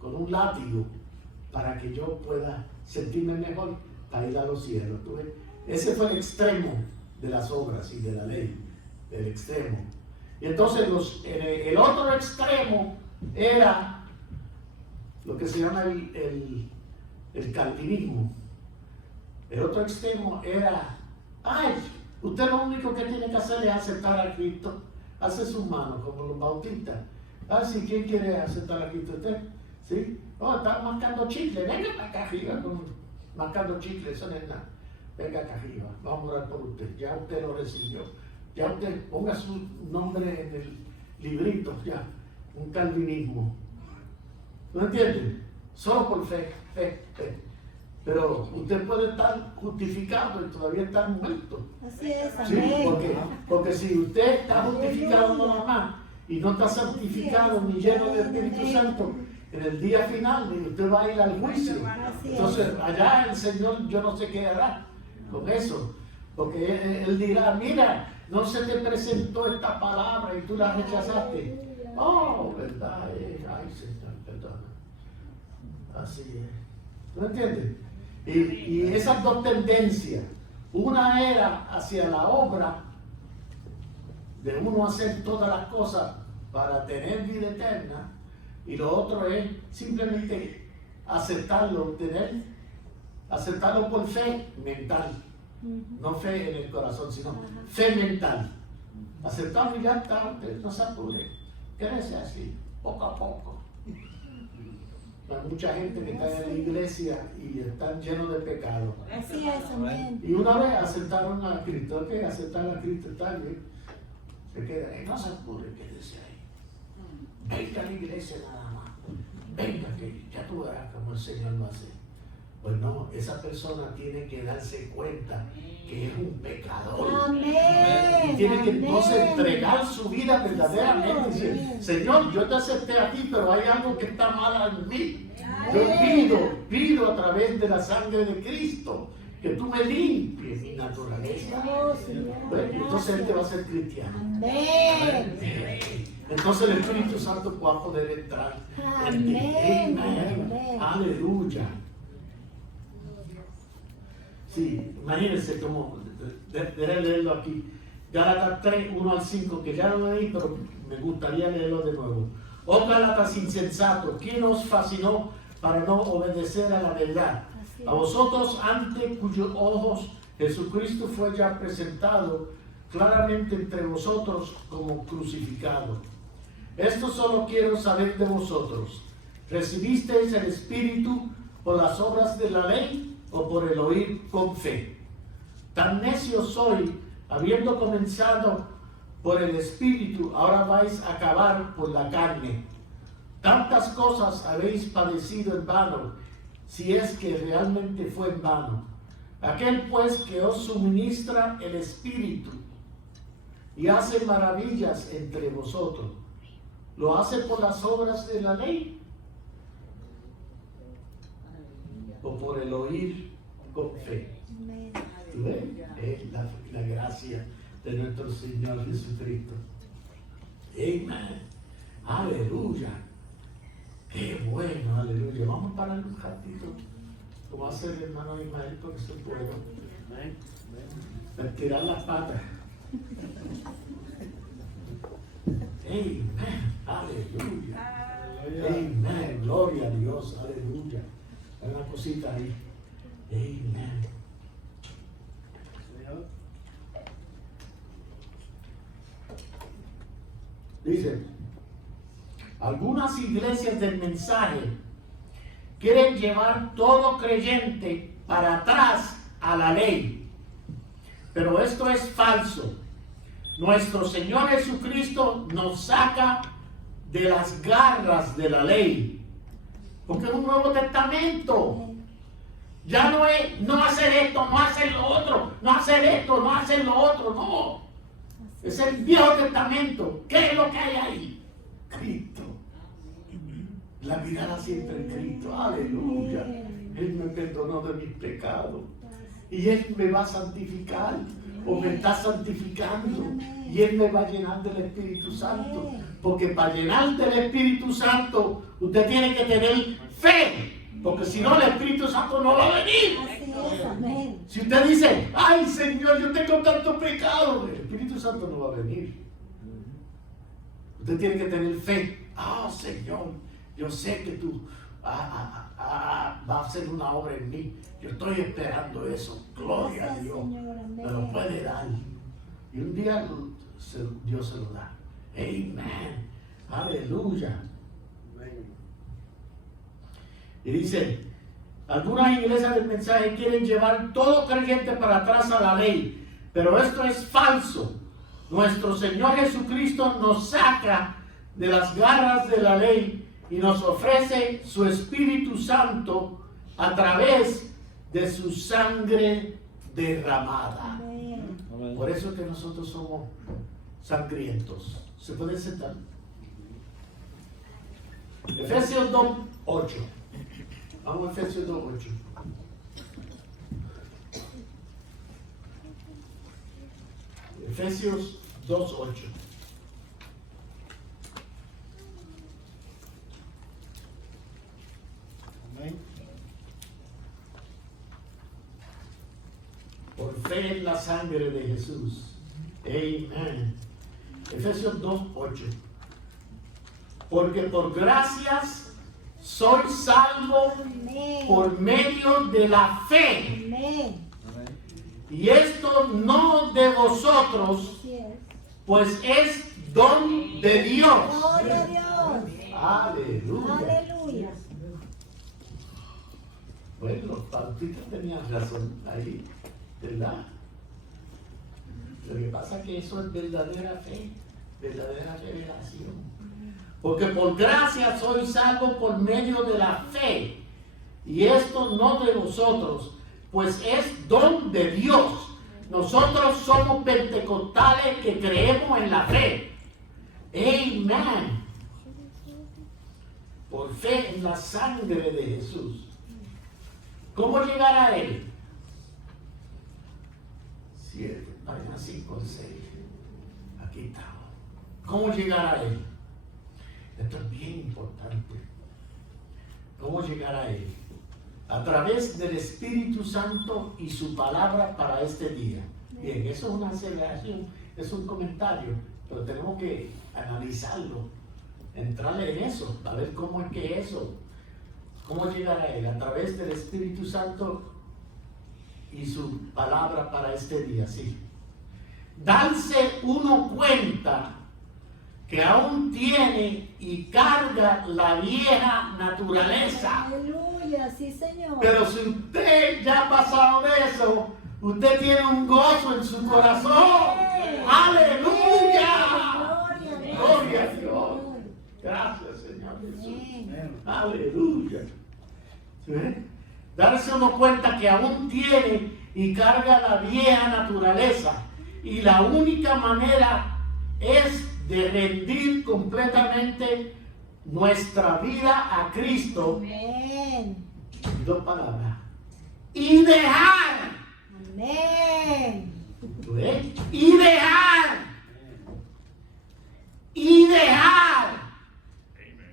con un látigo para que yo pueda sentirme mejor para ir a los cielos. ¿Tú ves? Ese fue el extremo de las obras y de la ley, el extremo. Y entonces el otro extremo era lo que se llama el calvinismo. El otro extremo era, usted lo único que tiene que hacer es aceptar a Cristo. Hace sus manos como los bautistas. Si ¿quién quiere aceptar a Cristo? ¿Usted? ¿Sí? Está mascando chicle, venga para acá arriba, mascando chicle, eso no es nada. Venga acá arriba, vamos a orar por usted. Ya usted lo recibió. Ya usted ponga su nombre en el librito, ya. Un calvinismo. ¿No entiende? Solo por fe. Pero usted puede estar justificado y todavía estar muerto. Así es, Sí, amén. porque si usted está justificado nada más y no está santificado ni lleno del Espíritu Santo, en el día final usted va a ir al juicio. Entonces allá el Señor yo no sé qué hará con eso, porque Él dirá, mira, no se te presentó esta palabra y tú la rechazaste. Verdad, ay Señor, perdona. Así es. ¿No entiendes? Y esas dos tendencias, una era hacia la obra de uno hacer todas las cosas para tener vida eterna, y lo otro es simplemente aceptarlo por fe mental, no fe en el corazón, sino fe mental. Aceptarlo y ya está, no se apure, quédese así, poco a poco. Hay mucha gente que está en la iglesia y están llenos de pecado. Así es, amén. Y una vez aceptaron a Cristo, aceptar a Cristo está bien. Se queda ahí, no se apure, quédese ahí. Venga a la iglesia nada más. Venga, que ya tú verás cómo el Señor lo hace. Pues no, esa persona tiene que darse cuenta que es un pecador. Amén. Y tiene que entonces Amén. entregar su vida verdaderamente. Y decir, Amén. Señor, yo te acepté a ti, pero hay algo que está mal en mí. Yo pido a través de la sangre de Cristo que tú me limpies mi naturaleza. Oh, Señor, Bueno, entonces Él te va a ser cristiano. amén. Entonces el Espíritu Santo va a poder entrar en ti. Amén. Amén. Amén. Aleluya. Sí, imagínense cómo, déjenme leerlo aquí. Gálatas 3, 1 al 5, que ya lo leí, pero me gustaría leerlo de nuevo. Oh Gálatas insensatos, ¿quién os fascinó para no obedecer a la verdad? Así A vosotros, ante cuyos ojos Jesucristo fue ya presentado claramente entre vosotros como crucificado. Esto solo quiero saber de vosotros. ¿Recibisteis el Espíritu por las obras de la ley o por el oír con fe? Tan necio soy, habiendo comenzado por el Espíritu, ahora vais a acabar por la carne. Tantas cosas habéis padecido en vano, si es que realmente fue en vano. Aquel pues que os suministra el Espíritu y hace maravillas entre vosotros, ¿lo hace por las obras de la ley o por el oír con fe? Amén. ¿Tú ves? Es la gracia de nuestro Señor Jesucristo. Amén. Aleluya. Qué bueno, aleluya. Vamos a parar un ratito. Como hace el hermano Ismael, porque se puede. Estirar las patas. Amén. Aleluya. Amén. Gloria a Dios. Aleluya. Hay una cosita ahí. Amén. Dice, algunas iglesias del mensaje quieren llevar todo creyente para atrás a la ley, pero esto es falso. Nuestro Señor Jesucristo nos saca de las garras de la ley, porque es un Nuevo Testamento. Ya no es no hacer esto, no hacer lo otro, no hacer esto, no hacer lo otro, no. Es el Viejo Testamento. ¿Qué es lo que hay ahí? Cristo. La mirada siempre en Cristo. Aleluya. Él me perdonó de mis pecados. Y Él me va a santificar. O me está santificando. Y Él me va a llenar del Espíritu Santo. Porque para llenar del Espíritu Santo, usted tiene que tener fe. Porque si no, el Espíritu Santo no va a venir. Así es, amén. Si usted dice, ay Señor, yo tengo tanto pecado, el Espíritu Santo no va a venir. Usted tiene que tener fe. Ah, Señor, yo sé que tú vas a hacer una obra en mí. Yo estoy esperando eso. Gloria a Gracias, Dios. Señor, amén. Me lo puede dar. Y un día Dios se lo da. Amén. Aleluya. Y dice, algunas iglesias del mensaje quieren llevar todo creyente para atrás a la ley, pero esto es falso. Nuestro Señor Jesucristo nos saca de las garras de la ley y nos ofrece su Espíritu Santo a través de su sangre derramada. Amén. Por eso es que nosotros somos sangrientos. ¿Se pueden sentar? Efesios 2:8. Vamos a Efesios 2:8. Efesios 2:8. Amén. Por fe en la sangre de Jesús. Amén. Efesios 2:8. Porque por gracias soy salvo Amén. por medio de la fe. Amén. Y esto no de vosotros, Así es. pues es don de Dios. Gloria a Dios. Aleluya. Aleluya. Bueno, los pautistas tenían razón ahí, ¿verdad? Lo que pasa es que eso es verdadera revelación. Porque por gracia soy salvo por medio de la fe. Y esto no de vosotros, pues es don de Dios. Nosotros somos pentecostales que creemos en la fe. Amén. Por fe en la sangre de Jesús. ¿Cómo llegar a Él? 7, página 5 y 6. Aquí estamos. ¿Cómo llegar a Él? Esto es bien importante. ¿Cómo llegar a Él? A través del Espíritu Santo y su palabra para este día. Bien, eso es una aceleración, es un comentario, pero tenemos que analizarlo, entrarle en eso, a ver cómo es que eso, cómo llegar a Él, a través del Espíritu Santo y su palabra para este día, sí. Darse uno cuenta que aún tiene y carga la vieja naturaleza. Aleluya, sí, Señor. Pero si usted ya ha pasado de eso, usted tiene un gozo en su corazón. ¡Aleluya! Gloria a Dios. Gracias, Señor Jesús. Aleluya. ¿Sí? Darse uno cuenta que aún tiene y carga la vieja naturaleza. Y la única manera es de rendir completamente nuestra vida a Cristo. Amén. 2 palabras. Y dejar. Amén. ¿Ves? Y dejar. Y dejar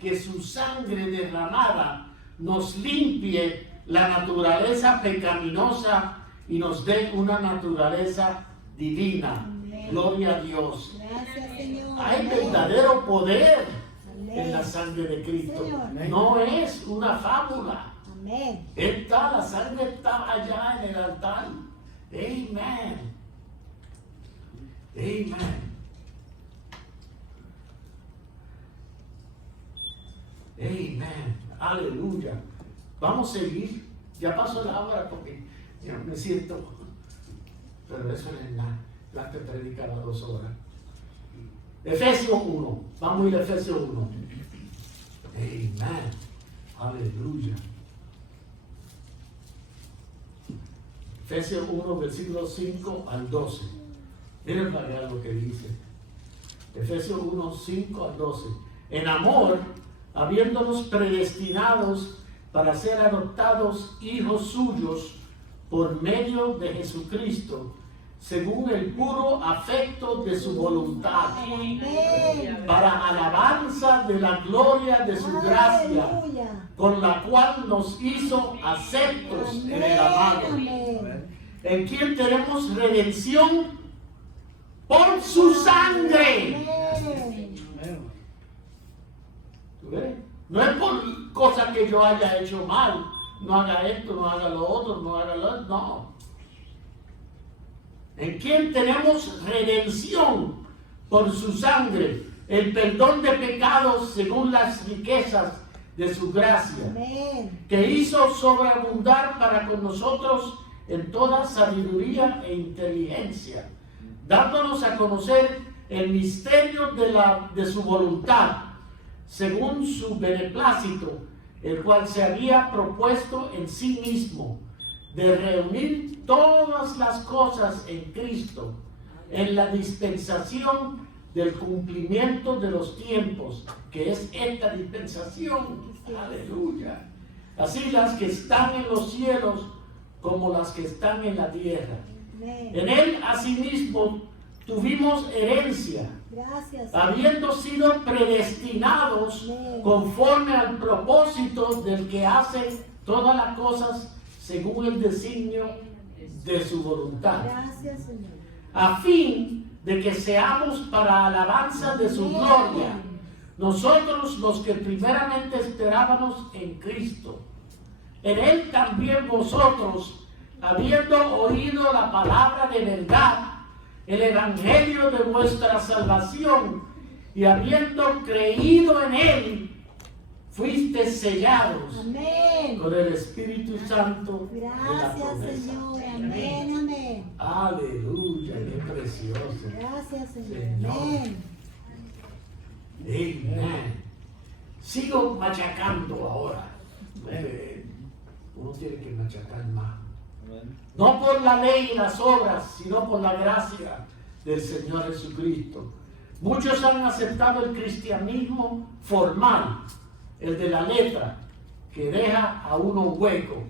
que su sangre derramada nos limpie la naturaleza pecaminosa y nos dé una naturaleza divina. Amén. Gloria a Dios. Gracias, Señor. Hay Amén. verdadero poder Amén. en la sangre de Cristo. Señor. No es una fábula. Amén. La sangre está allá en el altar. Amén. Amén. Amén. Aleluya. Vamos a seguir. Ya pasó la hora porque ya me siento pero eso no es nada. La que predica las 2 horas. Efesios 1. Vamos a ir a Efesios 1. Amén. Aleluya. Efesios 1, versículos 5 al 12. Miren para ver lo que dice. Efesios 1, 5 al 12. En amor, habiéndonos predestinados para ser adoptados hijos suyos por medio de Jesucristo, según el puro afecto de su voluntad, Amén. para alabanza de la gloria de su gracia, Aleluya. con la cual nos hizo aceptos en el Amén. amado, Amén. en quien tenemos redención por su sangre. Amén. ¿Tú ves? No es por cosas que yo haya hecho mal, no haga esto, no haga lo otro, no haga lo otro, no. En quien tenemos redención por su sangre, el perdón de pecados según las riquezas de su gracia, Amén. que hizo sobreabundar para con nosotros en toda sabiduría e inteligencia, dándonos a conocer el misterio de su voluntad, según su beneplácito, el cual se había propuesto en sí mismo, de reunir todas las cosas en Cristo, en la dispensación del cumplimiento de los tiempos, que es esta dispensación. Aleluya. Así las que están en los cielos como las que están en la tierra. Amén. En él asimismo tuvimos herencia, Gracias. habiendo sido predestinados conforme al propósito del que hace todas las cosas según el designio de su voluntad, Gracias, Señor. a fin de que seamos para alabanza de su gloria, nosotros los que primeramente esperábamos en Cristo. En él también vosotros, habiendo oído la palabra de verdad, el evangelio de vuestra salvación, y habiendo creído en él, fuisteis sellados Amén. con el Espíritu Santo de la Gracias, promesa. Señor. Amén. Amén. Aleluya, qué precioso. Gracias, Señor. Señor. Amén. Amén. Sigo machacando ahora. Porque uno tiene que machacar más. No por la ley y las obras, sino por la gracia del Señor Jesucristo. Muchos han aceptado el cristianismo formal, el de la letra, que deja a uno hueco,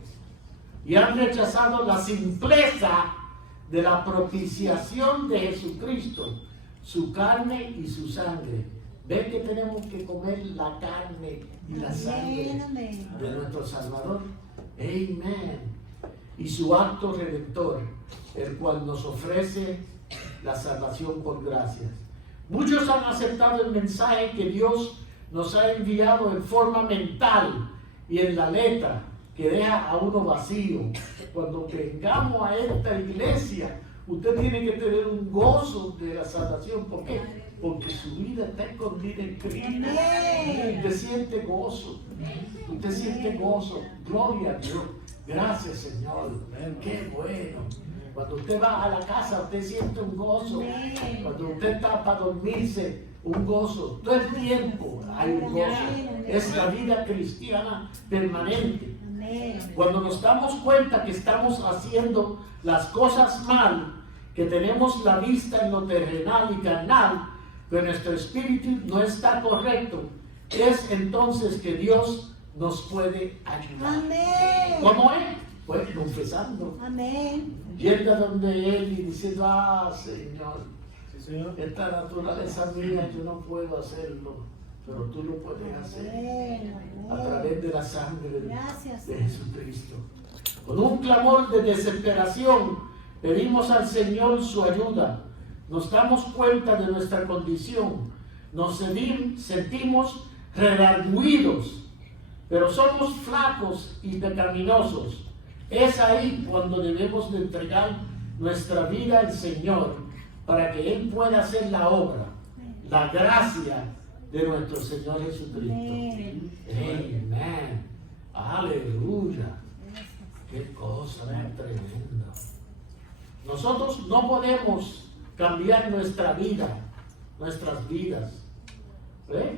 y han rechazado la simpleza de la propiciación de Jesucristo, su carne y su sangre. ¿Ven que tenemos que comer la carne y la sangre Amén. de nuestro Salvador? Amén. Y su acto redentor, el cual nos ofrece la salvación por gracias. Muchos han aceptado el mensaje que Dios nos ha enviado en forma mental y en la letra, que deja a uno vacío. Cuando vengamos a esta iglesia, usted tiene que tener un gozo de la salvación. ¿Por qué? Porque su vida está escondida en Cristo. Amén. Usted siente gozo. Usted siente gozo. Gloria a Dios. Gracias, Señor. Qué bueno. Cuando usted va a la casa, usted siente un gozo. Amén. Cuando usted está para dormirse, un gozo. Todo el tiempo hay un gozo. Es la vida cristiana permanente. Amén. Cuando nos damos cuenta que estamos haciendo las cosas mal, que tenemos la vista en lo terrenal y carnal, pero nuestro espíritu no está correcto, es entonces que Dios nos puede ayudar. Amén. ¿Cómo es? Pues confesando, Amén. yendo a donde Él y diciendo: ah, Señor, Sí, Señor. esta naturaleza mía yo no puedo hacerlo, pero tú lo puedes hacer Amén. a través de la sangre Gracias, de Señor. Jesucristo. Con un clamor de desesperación pedimos al Señor su ayuda. Nos damos cuenta de nuestra condición, nos sentimos redarguidos, pero somos flacos y pecaminosos. Es ahí cuando debemos de entregar nuestra vida al Señor para que Él pueda hacer la obra, la gracia de nuestro Señor Jesucristo. Amén. Amén. Aleluya. Qué cosa más tremenda. Nosotros no podemos cambiar nuestra vida, nuestras vidas.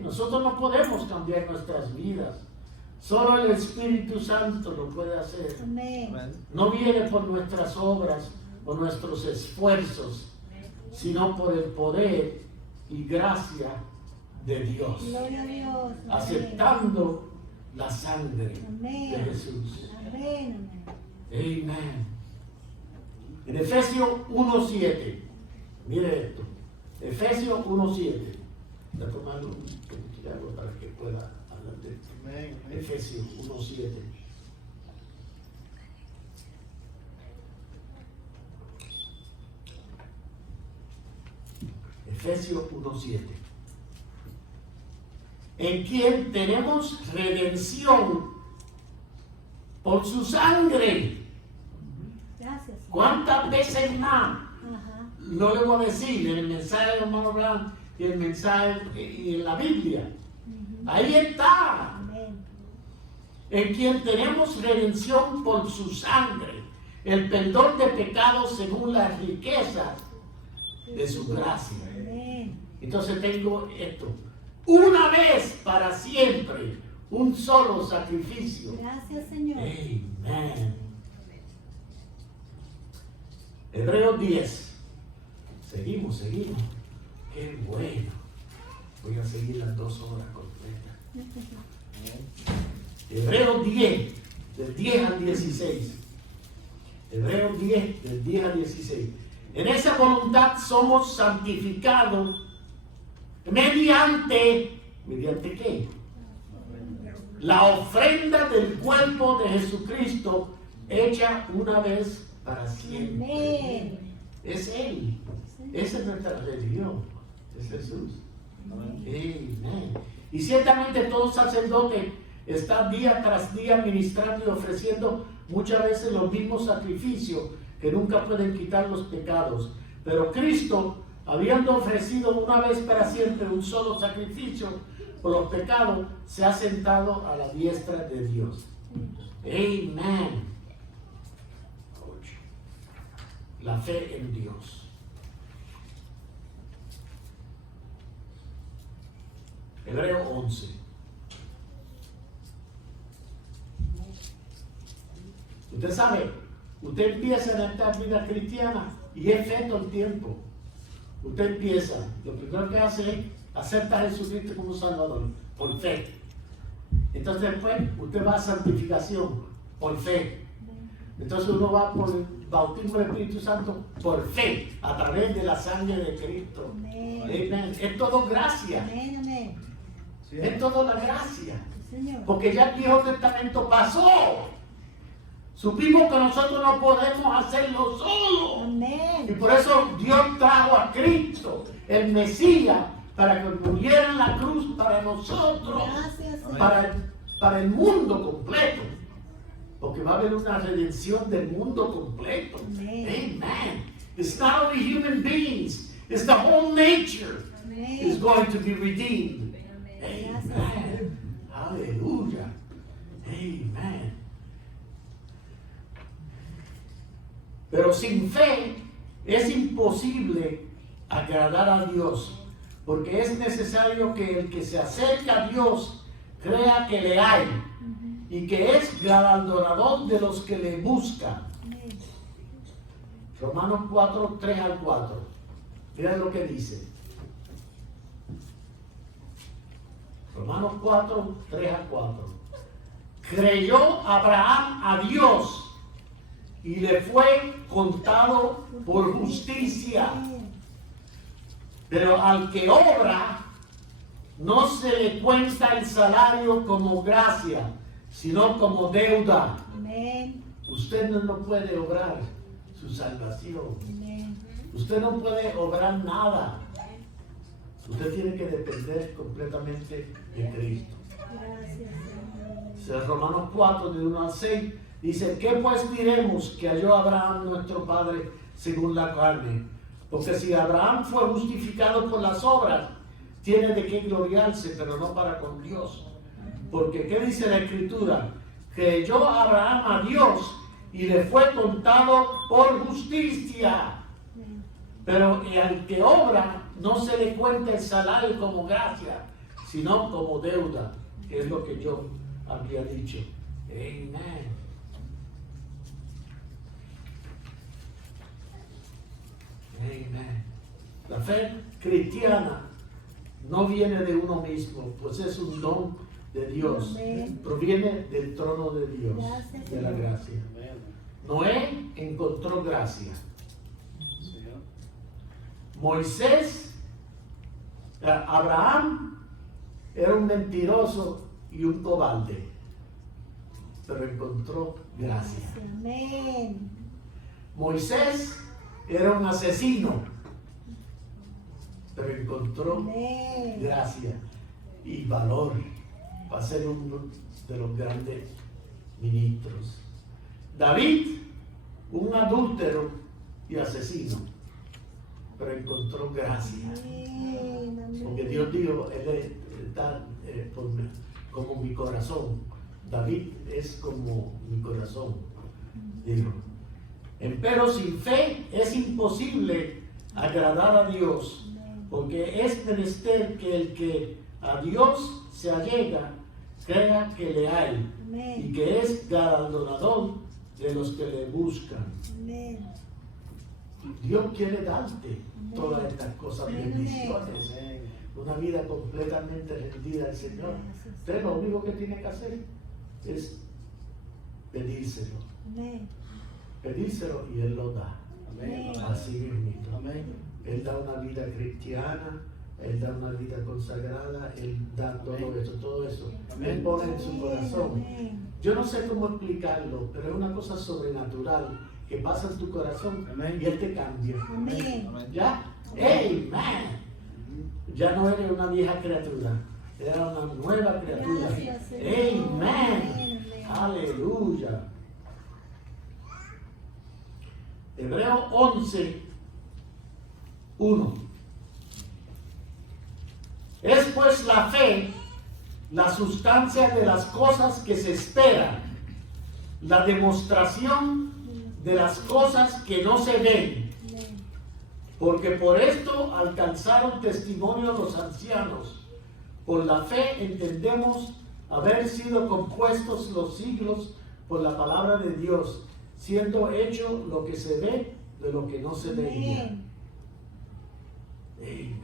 Nosotros no podemos cambiar nuestras vidas. Solo el Espíritu Santo lo puede hacer. Amén. No viene por nuestras obras o nuestros esfuerzos, sino por el poder y gracia de Dios. Gloria a Dios. Amén. Aceptando la sangre de Amén. Jesús. Amén. Amén. En Efesios 1:7, mire esto. Efesios 1:7. Voy a tomar un poquito de agua para que pueda hablar de esto. Efesios 1:7. Efesios 1:7. En quien tenemos redención por su sangre. Gracias. Señor. ¿Cuántas veces más? Ajá. No le voy a decir en el mensaje de hermano Brown y el mensaje y en la Biblia. Ahí está. Amén. En quien tenemos redención por su sangre, el perdón de pecados según las riquezas de su gracia. Amén. Entonces tengo esto. Una vez para siempre, un solo sacrificio. Gracias, Señor. Amén. Hebreos 10. Seguimos. Qué bueno. Voy a seguir las 2 horas completas. Hebreos 10, del 10 al 16. Hebreos 10, del 10 al 16. En esa voluntad somos santificados mediante ¿qué? La ofrenda del cuerpo de Jesucristo hecha una vez para siempre. Amén. Es Él. Esa es nuestra religión. Es Jesús. Amén. Y ciertamente todo sacerdote está día tras día ministrando y ofreciendo muchas veces los mismos sacrificios que nunca pueden quitar los pecados. Pero Cristo, habiendo ofrecido una vez para siempre un solo sacrificio por los pecados, se ha sentado a la diestra de Dios. Amén. La fe en Dios. Hebreo 11. Usted sabe, usted empieza en esta vida cristiana y es fe todo el tiempo. Usted empieza, lo primero que hace es aceptar a Jesucristo como Salvador, por fe. Entonces después usted va a santificación, por fe. Entonces uno va por el bautismo del Espíritu Santo, por fe, a través de la sangre de Cristo. Amén. Amén. Es todo gracia. Amén. Amén. Es todo la gracia. Sí, Señor. Porque ya el Viejo Testamento pasó. Supimos que nosotros no podemos hacerlo solos. Y Amén. por eso Dios trajo a Cristo, el Mesías, para que muriera en la cruz para nosotros, Gracias, Señor. para el mundo completo. Porque va a haber una redención del mundo completo. Amén. Amen. It's not only human beings, it's the whole nature is Amén. going to be redeemed. Gracias, Amen. Aleluya. Amen. Pero sin fe es imposible agradar a Dios, porque es necesario que el que se acerca a Dios crea que le hay y que es galardonador de los que le buscan. Amén. Romanos 4, 3 al 4. Mira lo que dice. Romanos 4, 3 al 4. Creyó Abraham a Dios y le fue contado por justicia. Amén. Pero al que obra, no se le cuenta el salario como gracia, sino como deuda. Amén. Usted no puede obrar su salvación. Amén. Usted no puede obrar nada. Usted tiene que depender completamente de Cristo. Gracias, Señor. Romanos 4, de 1 al 6, dice: ¿qué pues diremos que halló Abraham nuestro padre según la carne? Porque si Abraham fue justificado por las obras, tiene de qué gloriarse, pero no para con Dios. Porque ¿qué dice la Escritura? Creyó Abraham a Dios y le fue contado por justicia. Amén. Pero al que obra no se le cuenta el salario como gracia, sino como deuda, que es lo que yo había dicho. Amén. Amén. La fe cristiana no viene de uno mismo, pues es un don de Dios. Amén. Proviene del trono de Dios, Gracias, de la Señor. gracia. Noé encontró gracia. Moisés, Abraham era un mentiroso y un cobarde, pero encontró gracia. Amén. Moisés era un asesino, pero encontró Amén. gracia y valor para ser uno de los grandes ministros. David, un adúltero y asesino, pero encontró gracia. Amén. Amén. Porque Dios dijo, Él está como mi corazón. David es como mi corazón, dijo. Empero sin fe es imposible agradar a Dios, porque es menester que el que a Dios se allega crea que le hay y Amén. que es galardonador de los que le buscan. Amén. Dios quiere darte todas estas cosas, Amén. bendiciones, una vida completamente rendida al Señor. Gracias. Usted lo único que tiene que hacer es pedírselo, Amén. pedírselo y Él lo da. Amén. Así mismo. Él da una vida cristiana, Él da una vida consagrada, Él da todo eso. Él pone en su corazón. Amén. Yo no sé cómo explicarlo, pero es una cosa sobrenatural que pasa en tu corazón y Él te cambia. Amén. ¿Ya? ¡Amen! Ya no eres una vieja criatura, eres una nueva criatura. Gracias, Señor. ¡Amen! Amén. ¡Aleluya! Hebreo 11, 1. Es pues la fe, la sustancia de las cosas que se esperan, la demostración de las cosas que no se ven. Amén. Porque por esto alcanzaron testimonio los ancianos. Por la fe entendemos haber sido compuestos los siglos por la palabra de Dios, siendo hecho lo que se ve de lo que no se veía. Amén. Amén.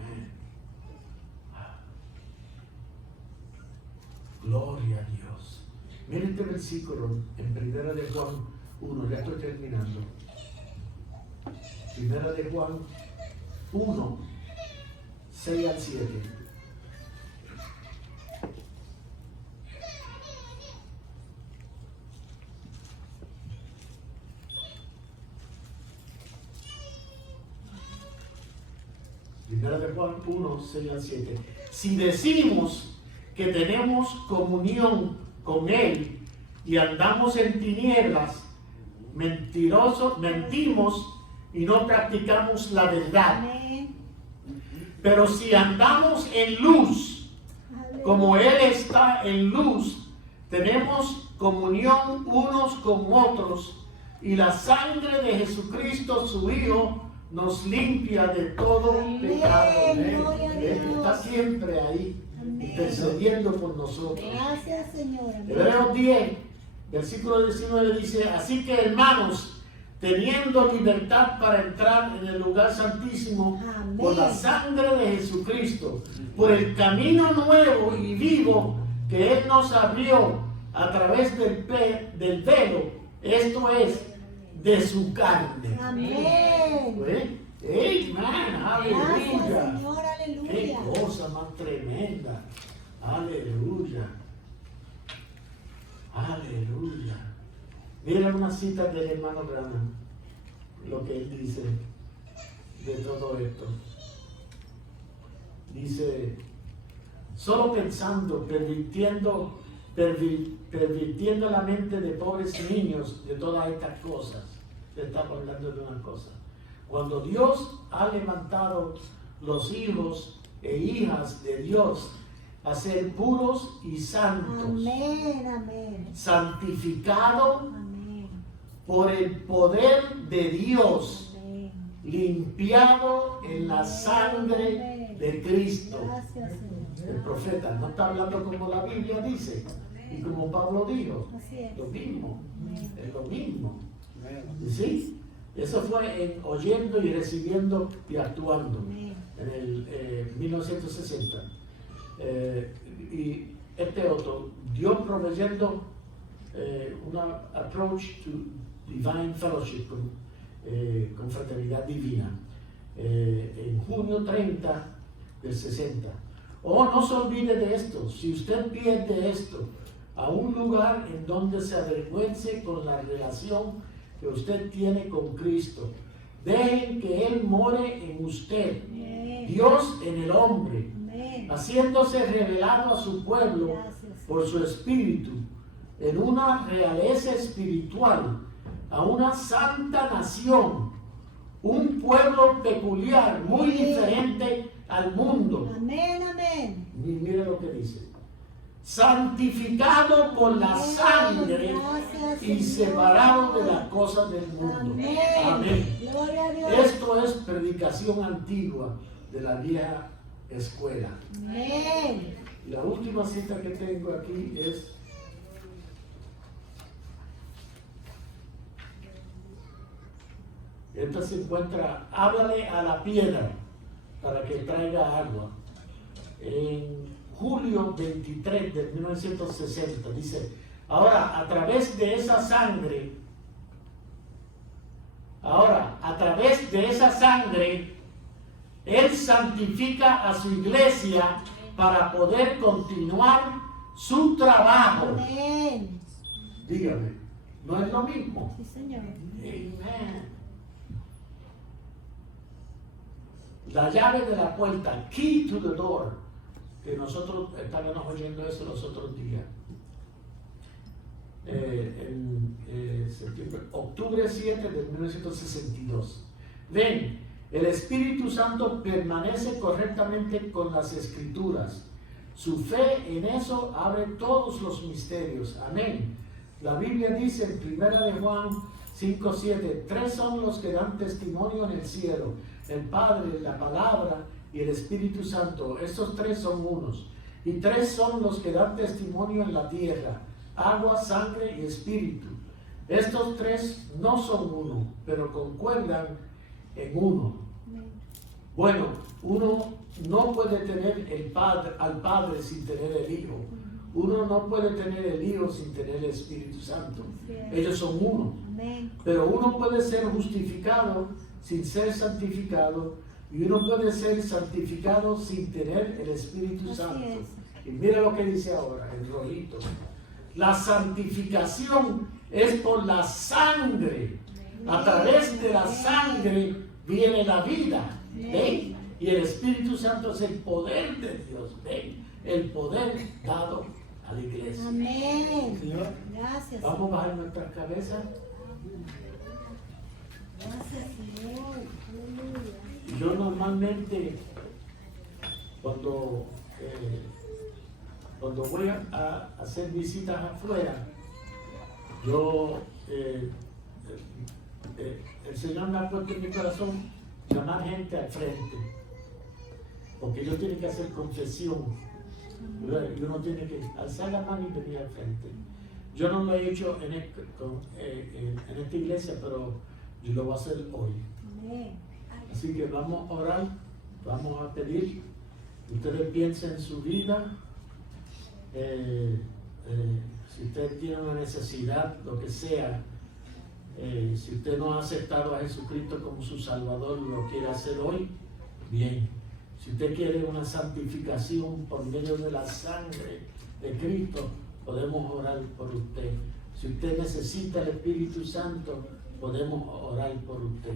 Gloria a Dios. Miren este versículo en Primera de Juan 1, ya estoy terminando. Primera de Juan 1, 6 al 7. Primera de Juan 1, 6 al 7. Si decimos que tenemos comunión con Él y andamos en tinieblas, mentimos y no practicamos la verdad. Amén. Pero si andamos en luz, como Él está en luz, tenemos comunión unos con otros y la sangre de Jesucristo, su Hijo, nos limpia de todo Amén. pecado. Gloria a Él Dios. está siempre ahí, Amén. intercediendo por nosotros. Gracias, Señor. Amén. Hebreos 10, versículo 19 dice, así que hermanos, teniendo libertad para entrar en el lugar santísimo Amén. por la sangre de Jesucristo, por el camino nuevo y vivo que Él nos abrió a través del velo, esto es, de su carne. Amén. ¿Eh? Amén, Gracias, aleluya. Señor. Qué Aleluya. cosa más tremenda. Aleluya. Aleluya. Mira una cita del hermano Branham, lo que él dice de todo esto. Dice, solo pensando, pervirtiendo la mente de pobres niños de todas estas cosas. Se está hablando de una cosa. Cuando Dios ha levantado los hijos e hijas de Dios a ser puros y santos, Amén. Amén. santificados Amén. por el poder de Dios, Amén. limpiado en la sangre de Cristo. Gracias, Señor. El profeta no está hablando como la Biblia dice y como Pablo dijo. Así es. Lo mismo, Amén. es lo mismo. ¿Sí? Eso fue en oyendo y recibiendo y actuando Amén. en el 1960. Y este otro, Dios proveyendo una approach to divine fellowship, con fraternidad divina, en junio 30 del 60. Oh, no se olvide de esto. Si usted pierde esto, a un lugar en donde se avergüence con la relación que usted tiene con Cristo, dejen que Él more en usted, Amén. Dios en el hombre, Amén. haciéndose revelado a su pueblo Gracias. por su espíritu, en una realeza espiritual, a una santa nación, un pueblo peculiar, muy diferente al mundo. Amén, amén. Y mire lo que dice: santificado por la sangre Gracias, y Señor. separado de las cosas del mundo. Amén. Amén. Gloria a Dios. Esto es predicación antigua de la vieja escuela. Amén. Y la última cita que tengo aquí es esta se encuentra: háblale a la piedra para que traiga agua. En julio 23 de 1960 dice: ahora a través de esa sangre, Él santifica a su iglesia para poder continuar su trabajo. Amén. Dígame, ¿no es lo mismo? Sí, Señor. Amen. La llave de la puerta, key to the door, que nosotros estábamos oyendo eso los otros días. Octubre 7 de 1962. Ven, el Espíritu Santo permanece correctamente con las Escrituras. Su fe en eso abre todos los misterios. Amén. La Biblia dice en 1 de Juan 5:7, tres son los que dan testimonio en el cielo: el Padre, la Palabra y el Espíritu Santo. Estos tres son unos. Y tres son los que dan testimonio en la tierra: agua, sangre y espíritu. Estos tres no son uno, pero concuerdan en uno. Amén. Bueno, uno no puede tener al Padre sin tener el Hijo. Uno no puede tener el Hijo sin tener el Espíritu Santo. Así es. Ellos son uno. Amén. Pero uno puede ser justificado sin ser santificado, y uno puede ser santificado sin tener el Espíritu Así Santo. es. Y mira lo que dice ahora, el rojito. La santificación es por la sangre. A través de la sangre viene la vida. ¿Ven? Y el Espíritu Santo es el poder de Dios. ¿Ven? El poder dado a la iglesia. Amén. Señor, Gracias. vamos a bajar nuestras cabezas. Gracias, Señor. Aleluya. Yo normalmente, cuando voy a hacer visitas afuera, el Señor me ha puesto en mi corazón llamar gente al frente, porque ellos tienen que hacer confesión, ¿verdad? Y uno tiene que alzar la mano y venir al frente. Yo no lo he hecho en esta iglesia, pero yo lo voy a hacer hoy. Amén. Así que vamos a orar, vamos a pedir. Ustedes piensen en su vida. Si usted tiene una necesidad, lo que sea, si usted no ha aceptado a Jesucristo como su Salvador, lo quiere hacer hoy, bien. Si usted quiere una santificación por medio de la sangre de Cristo, podemos orar por usted. Si usted necesita el Espíritu Santo, podemos orar por usted.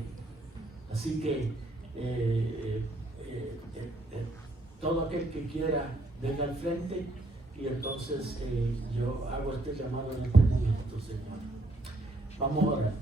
Así que todo aquel que quiera venga al frente, y entonces yo hago este llamado en este momento, Señor. Vamos a orar.